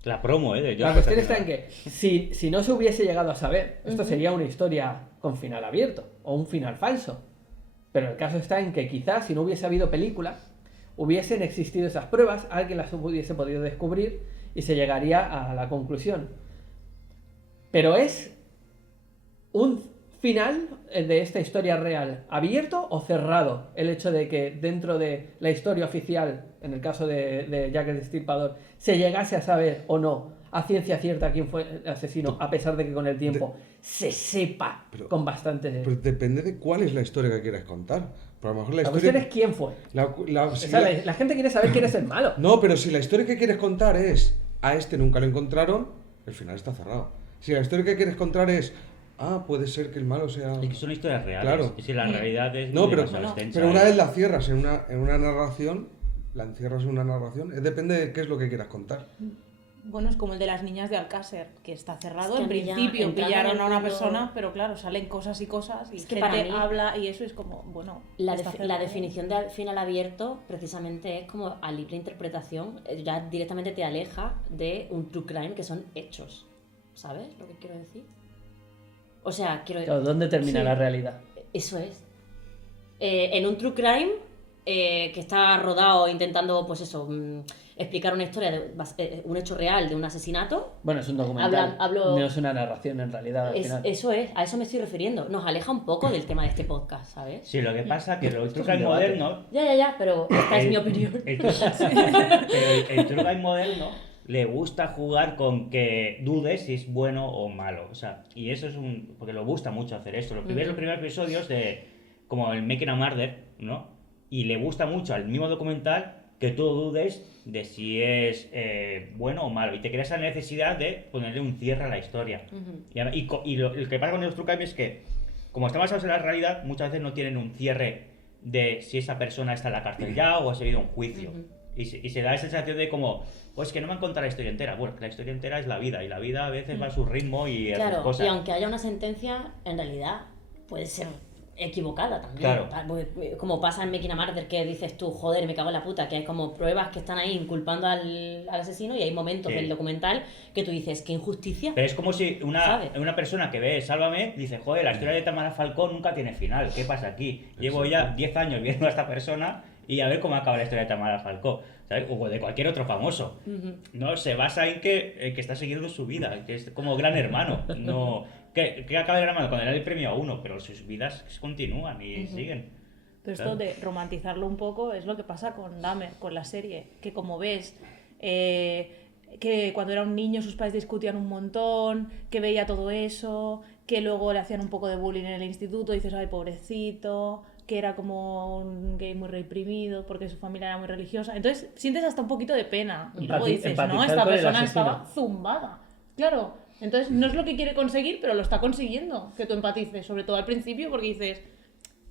La promo, la cuestión está en que si no se hubiese llegado a saber, esto sería una historia con final abierto o un final falso. Pero el caso está en que quizás si no hubiese habido película, hubiesen existido esas pruebas, alguien las hubiese podido descubrir y se llegaría a la conclusión. Pero es un final de esta historia real, ¿abierto o cerrado? El hecho de que dentro de la historia oficial, en el caso de Jack el Destripador, se llegase a saber o no a ciencia cierta quién fue el asesino, a pesar de que con el tiempo se sepa con bastante... Pero depende de cuál es la historia que quieres contar. Pero a lo mejor la cuestión historia... es quién fue. Si La gente quiere saber quién es el malo. No, pero si la historia que quieres contar es a este nunca lo encontraron, el final está cerrado. Si la historia que quieres contar es puede ser que el malo sea... Es que son historias reales. Claro. Y si la realidad es No, muy pero, demasiado extensa, pero una vez la cierras en una narración, la encierras en una narración, depende de qué es lo que quieras contar. Bueno, es como el de las niñas de Alcácer, que está cerrado. Es que en a mí ya, principio entrando pillaron en el a una mundo- persona, pero claro, salen cosas y cosas y Es que gente para mí- habla y eso es como, bueno, La está la cerrado. definición de final abierto precisamente es como a libre interpretación, ya directamente te aleja de un true crime que son hechos. ¿Sabes lo que quiero decir? O sea, quiero Claro, ¿dónde termina Sí. la realidad? Eso es. En un true crime que está rodado intentando, pues eso, explicar una historia, un hecho real de un asesinato, Bueno, es un documental. Hablo- No es una narración en realidad al final. eso es, a eso me estoy refiriendo. Nos aleja un poco del tema de este podcast, ¿sabes? Sí, lo que pasa es que el true es un crime debate. moderno... Ya, pero esta es el- mi opinión. Pero el true crime moderno le gusta jugar con que dudes si es bueno o malo. O sea, y eso es porque le gusta mucho hacer esto. Los primeros episodios de... Como el Making a Murder, ¿no? Y le gusta mucho al mismo documental que tú dudes de si es bueno o malo. Y te crea esa necesidad de ponerle un cierre a la historia. Y lo que pasa con los true crime es que, como están basados en la realidad, muchas veces no tienen un cierre de si esa persona está en la cárcel ya o ha seguido un juicio. Y se da esa sensación de como, pues que no me han contado la historia entera. Bueno, la historia entera es la vida, y la vida a veces va a su ritmo y a sus Claro, cosas. y aunque haya una sentencia, en realidad puede ser equivocada también. Claro. Como pasa en Making a Murder, que dices tú, joder, me cago en la puta, que hay como pruebas que están ahí inculpando al asesino, y hay momentos Sí. del documental que tú dices, qué injusticia. Pero es como si ¿Sabe? una persona que ve Sálvame dice, joder, la historia de Tamara Falcón nunca tiene final, ¿qué pasa aquí? Llevo ya 10 años viendo a esta persona y a ver cómo acaba la historia de Tamara Falcón, ¿sabes? O de cualquier otro famoso. No, se basa en que está siguiendo su vida, que es como Gran Hermano. No, que acaba Gran Hermano cuando le da el premio a uno, pero sus vidas continúan y siguen. Pero esto Claro. de romantizarlo un poco es lo que pasa con Dahmer, con la serie, que como ves, que cuando era un niño sus padres discutían un montón, que veía todo eso, que luego le hacían un poco de bullying en el instituto, y dices, ay, pobrecito, que era como un gay muy reprimido porque su familia era muy religiosa. Entonces sientes hasta un poquito de pena. Y luego dices, no, empatizar esta con el persona asesino. estaba zumbada. Claro, entonces no es lo que quiere conseguir, pero lo está consiguiendo, que tú empatices, sobre todo al principio, porque dices,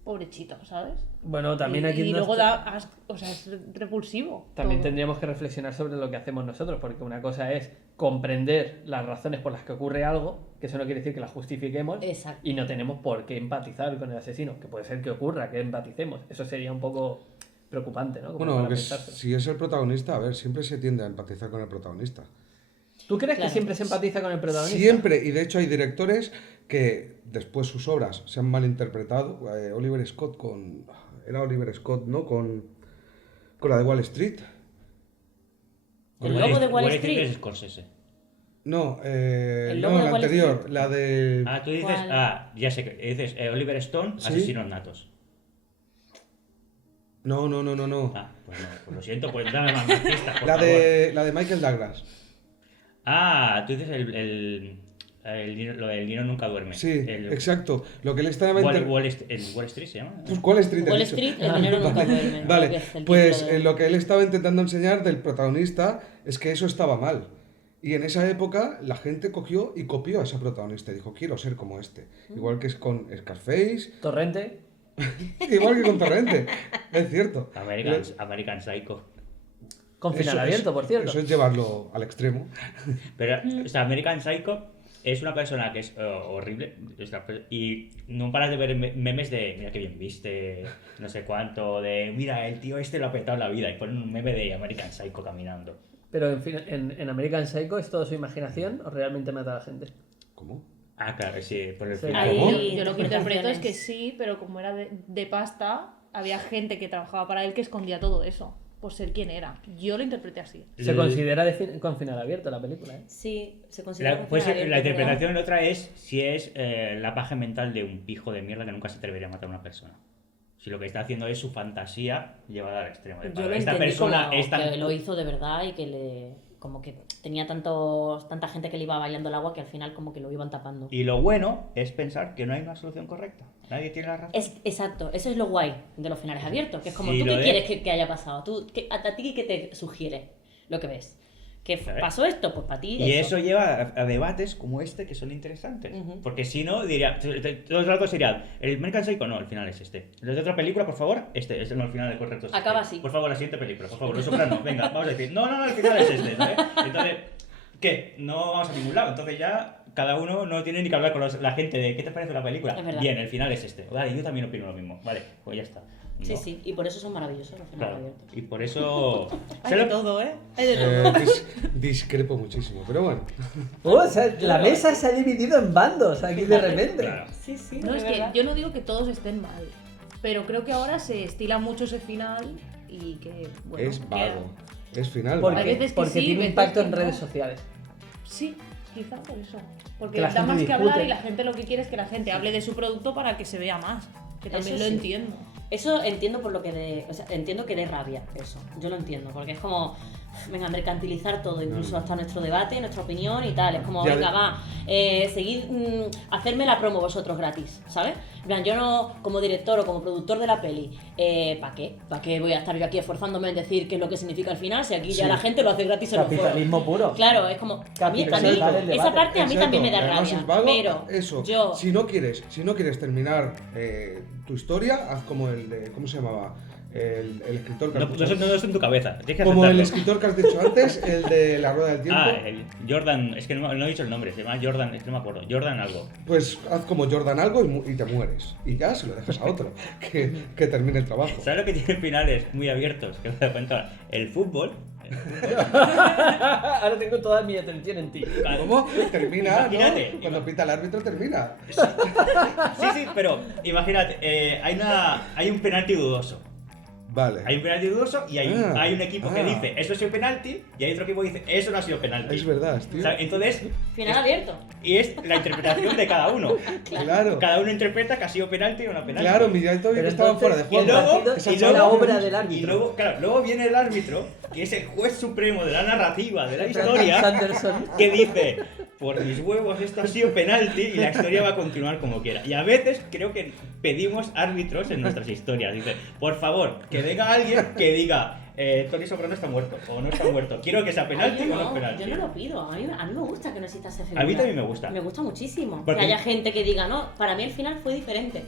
pobrechito, ¿sabes? Bueno, también y, aquí y no luego está- o sea, es repulsivo. También todo. tendríamos que reflexionar sobre lo que hacemos nosotros, porque una cosa es comprender las razones por las que ocurre algo, que eso no quiere decir que las justifiquemos, Exacto. y no tenemos por qué empatizar con el asesino, que puede ser que ocurra, que empaticemos. Eso sería un poco preocupante, ¿no? Como Bueno, para que pensarse. si es el protagonista, a ver, siempre se tiende a empatizar con el protagonista. ¿Tú crees Claro. que siempre se empatiza con el protagonista? Siempre, y de hecho hay directores que después sus obras se han malinterpretado. Oliver Scott Era Oliver Scott, ¿no? Con la de Wall Street. El lobo de Wall Street Street. es Scorsese. No, ¿El lobo no, de la Wall anterior, Street? la de... Ah, tú dices, ¿Cuál? ya sé que dices Oliver Stone, ¿Sí? Asesinos Natos. No. Ah, pues no, pues lo siento, pues dame más pistas, por La favor. de Michael Douglas. Ah, tú dices lo del Nino nunca duerme. Sí, El- exacto. Lo que él estaba... Wall Street se llama. Pues, ¿Cuál Street? he Wall dicho? Street, el dinero nunca duerme. Vale, que es el pues título de- lo que él estaba intentando enseñar del protagonista es que eso estaba mal. Y en esa época la gente cogió y copió a ese protagonista y dijo, quiero ser como este. Igual que es con Scarface, Torrente. igual que con Torrente. Es cierto. American Psycho. Con final Eso abierto, es- por cierto. Eso es llevarlo al extremo. Pero, o sea, American Psycho es una persona que es horrible y no paras de ver memes de mira qué bien viste, no sé cuánto, de mira, el tío este lo ha petado en la vida, y ponen un meme de American Psycho caminando. Pero en fin, en American Psycho, ¿es todo su imaginación o realmente mata a la gente? ¿Cómo? Ah, claro, sí, por el Sí. final. Ahí ¿Cómo? yo lo que interpreto es que interpretaciones. sí, pero como era de pasta, había gente que trabajaba para él que escondía todo eso. por ser quien era. Yo lo interpreté así. Se considera con final abierto la película, ¿eh? Sí, se considera un Pues final abierto, la pero- interpretación de otra es si es la paja mental de un pijo de mierda que nunca se atrevería a matar a una persona. Si lo que está haciendo es su fantasía llevada al extremo. De Yo lo esta entendí persona como es tan... que lo hizo de verdad y que le... Como que tenía tanta gente que le iba bailando el agua que al final como que lo iban tapando. Y lo bueno es pensar que no hay una solución correcta. Nadie tiene la razón. Exacto, eso es lo guay de los finales abiertos, que es como Sí, tú lo qué de- quieres que haya pasado, a ti qué te sugiere lo que ves. ¿Que ¿Sabes? pasó esto? Pues para ti Y eso lleva a debates como este que son interesantes. Ujú. Porque si no, diría, todo el rato sería, el American Psycho no, el final es este. Los de otra película, por favor, este no, el final es correcto. es este. Acaba así. Por favor, la siguiente película, por favor, Los Sopranos, venga, vamos a decir, no, el final es este, ¿sabes? Entonces, ¿qué? No vamos a ningún lado. Entonces ya cada uno no tiene ni que hablar con la gente de ¿qué te parece la película? Es verdad. Bien, el final es este. Vale, yo también opino lo mismo. Vale, pues ya está. Sí, ¿No? sí, y por eso son maravillosos los finales Claro. abiertos. Y por eso... Hay de todo, ¿eh? Hay de todo. Discrepo muchísimo, pero bueno. O sea, la mesa se ha dividido en bandos aquí de repente. Claro. Sí, sí, No, de es que verdad. yo no digo que todos estén mal, pero creo que ahora se estila mucho ese final y que, bueno, Es que- vago. Es final Porque, vago. Hay veces que porque sí, tiene veces impacto que en no. redes sociales. Sí, quizá por eso. Porque Que la da gente más que discute. hablar y la gente lo que quiere es que la gente hable de su producto para que se vea más. Que también Eso lo sí. entiendo. Eso entiendo por lo que o sea, entiendo que dé rabia eso. Yo lo entiendo, porque es como venga, mercantilizar todo, incluso hasta nuestro debate, nuestra opinión y tal. Es como, Ya venga, de- va, seguid, hacerme la promo vosotros gratis, ¿sabes? En plan, yo no, como director o como productor de la peli, ¿para qué? ¿Para qué voy a estar yo aquí esforzándome en decir qué es lo que significa el final si aquí ya Sí. la gente lo hace gratis en los foros? Capitalismo puro. Claro, es como, a mí, Capitalizar el esa debate. parte a mí también me da Exacto. Además rabia, es vago, pero eso. yo... Si no quieres terminar tu historia, haz como el de, ¿cómo se llamaba? El escritor que has dicho No está en tu cabeza, tienes que como el aceptarlo. escritor que has dicho antes, el de la rueda del tiempo. El Jordan, es que no he dicho el nombre, se llama Jordan, es que no me acuerdo, Jordan algo. Pues haz como Jordan algo y te mueres. Y ya se lo dejas a otro que termine el trabajo. ¿Sabes lo que tiene finales muy abiertos? Que me doy cuenta ahora? El fútbol. Ahora tengo toda mi atención en ti. ¿Cómo? Termina, Imagínate. ¿no? Cuando pita el árbitro termina. Sí, pero imagínate, hay un penalti dudoso. Vale. Hay un penalti dudoso y hay un equipo que ah. dice eso ha sido penalti y hay otro equipo que dice eso no ha sido penalti. Es verdad, tío. ¿Sabes? Entonces, Final abierto. y es la interpretación de cada uno. Claro. Cada uno interpreta que ha sido penalti o no penalti. Claro, mira, todavía que estaban fuera de entonces, juego. el partido Esa es chavala- la obra del Y árbitro. luego, claro, luego viene el árbitro, que es el juez supremo de la narrativa, de la historia, Sanderson. que dice, por mis huevos esto ha sido penalti y la historia va a continuar como quiera. Y a veces creo que pedimos árbitros en nuestras historias. Dice, por favor, que venga alguien que diga, Tony Soprano está muerto o no está muerto. Quiero que sea Ay, penalti o yo no es no, penalti. yo no lo pido. A mí me gusta que no exista esa figura. A mí también me gusta. Me gusta muchísimo. Porque- Que haya gente que diga, no, para mí el final fue diferente.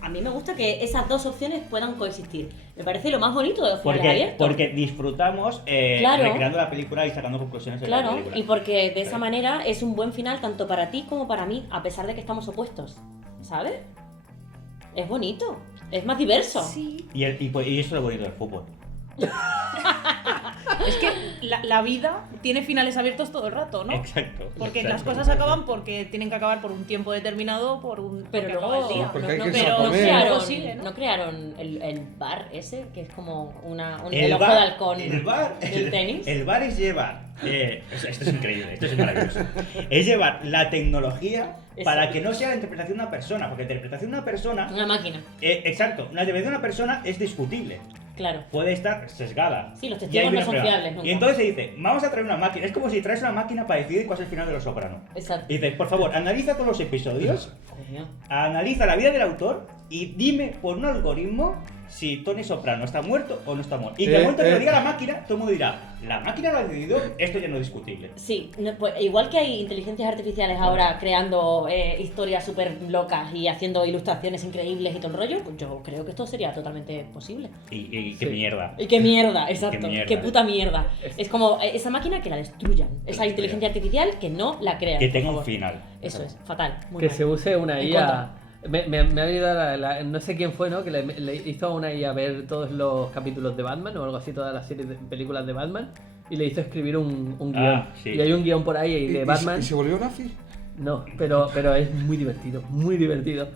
A mí me gusta que esas dos opciones puedan coexistir. Me parece lo más bonito de los finales abiertos. Porque disfrutamos Claro. recreando la película y sacando conclusiones de la Claro, película. y porque de esa manera es un buen final tanto para ti como para mí, a pesar de que estamos opuestos. ¿Sabes? Es bonito. Es más diverso. Sí. Y eso es lo bonito del fútbol. Es que la vida tiene finales abiertos todo el rato, ¿no? Exacto. Porque exacto. las cosas acaban porque tienen que acabar por un tiempo determinado, Pero porque luego acaba el día. Porque hay que pero irse a comer. crearon, sigue, ¿no? no crearon el bar ese, que es como el El ojo bar, de halcón el bar, del tenis. El bar es llevar. Esto es increíble, esto es maravilloso. Es llevar la tecnología para que no sea la interpretación de una persona, porque la interpretación de una persona. Una máquina, Exacto, la interpretación de una persona es discutible. claro. Puede estar sesgada. Sí, los Y testigos hay no una son prueba. fiables nunca. Y entonces se dice, vamos a traer una máquina. Es como si traes una máquina para decidir cuál es el final de Los Soprano. Exacto. Y dices, por favor, analiza todos los episodios, Coño. analiza la vida del autor y dime por un algoritmo si Tony Soprano está muerto o no está muerto. Y que al momento que lo diga la máquina, todo el mundo dirá, la máquina lo ha decidido, esto ya no es discutible. Sí, pues, igual que hay inteligencias artificiales ahora creando historias súper locas y haciendo ilustraciones increíbles y todo el rollo, pues yo creo que esto sería totalmente posible. Y qué Sí. mierda. Y qué mierda, exacto. Qué mierda. Qué puta mierda. Es como esa máquina que la destruyan. Esa inteligencia artificial que no la crean. Que por tenga un favor. final. Eso es, fatal. Muy Que mal. se use una En IA. contra. Me ha venido no sé quién fue, ¿no? Que le hizo a una IA ver todos los capítulos de Batman o algo así, todas las series de películas de Batman, y le hizo escribir un guión. sí. Y hay un guión por ahí de Batman. ¿Y se volvió nazi? No, pero es muy divertido, muy divertido.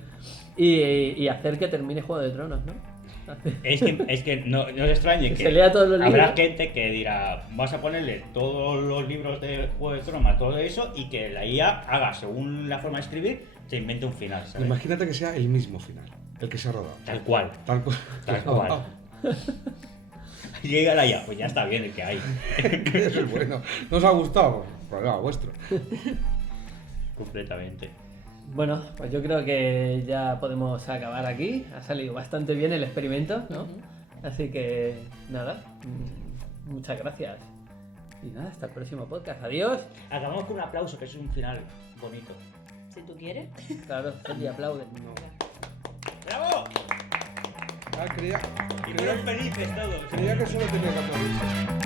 Y hacer que termine Juego de Tronos, ¿no? Es que no os extrañe Que que se lea todos los habrá libros. gente que dirá, vas a ponerle todos los libros de Juego de Tronos, todo eso, y que la IA haga, según la forma de escribir, se invente un final, ¿sabes? Imagínate que sea el mismo final, el que se ha rodado. Tal cual. Tal cual. Tal cual. Y llega la IA, pues ya está bien el que hay. Eso es bueno. ¿No os ha gustado? Problema vuestro. Completamente. Bueno, pues yo creo que ya podemos acabar aquí. Ha salido bastante bien el experimento, ¿no? Así que nada, muchas gracias. Y nada, hasta el próximo podcast. Adiós. Acabamos con un aplauso, que es un final bonito. Si tú quieres. Claro, y aplauden. ¡Bravo! Ah, Y fueron felices todos. creía que solo tenía que aplaudirse.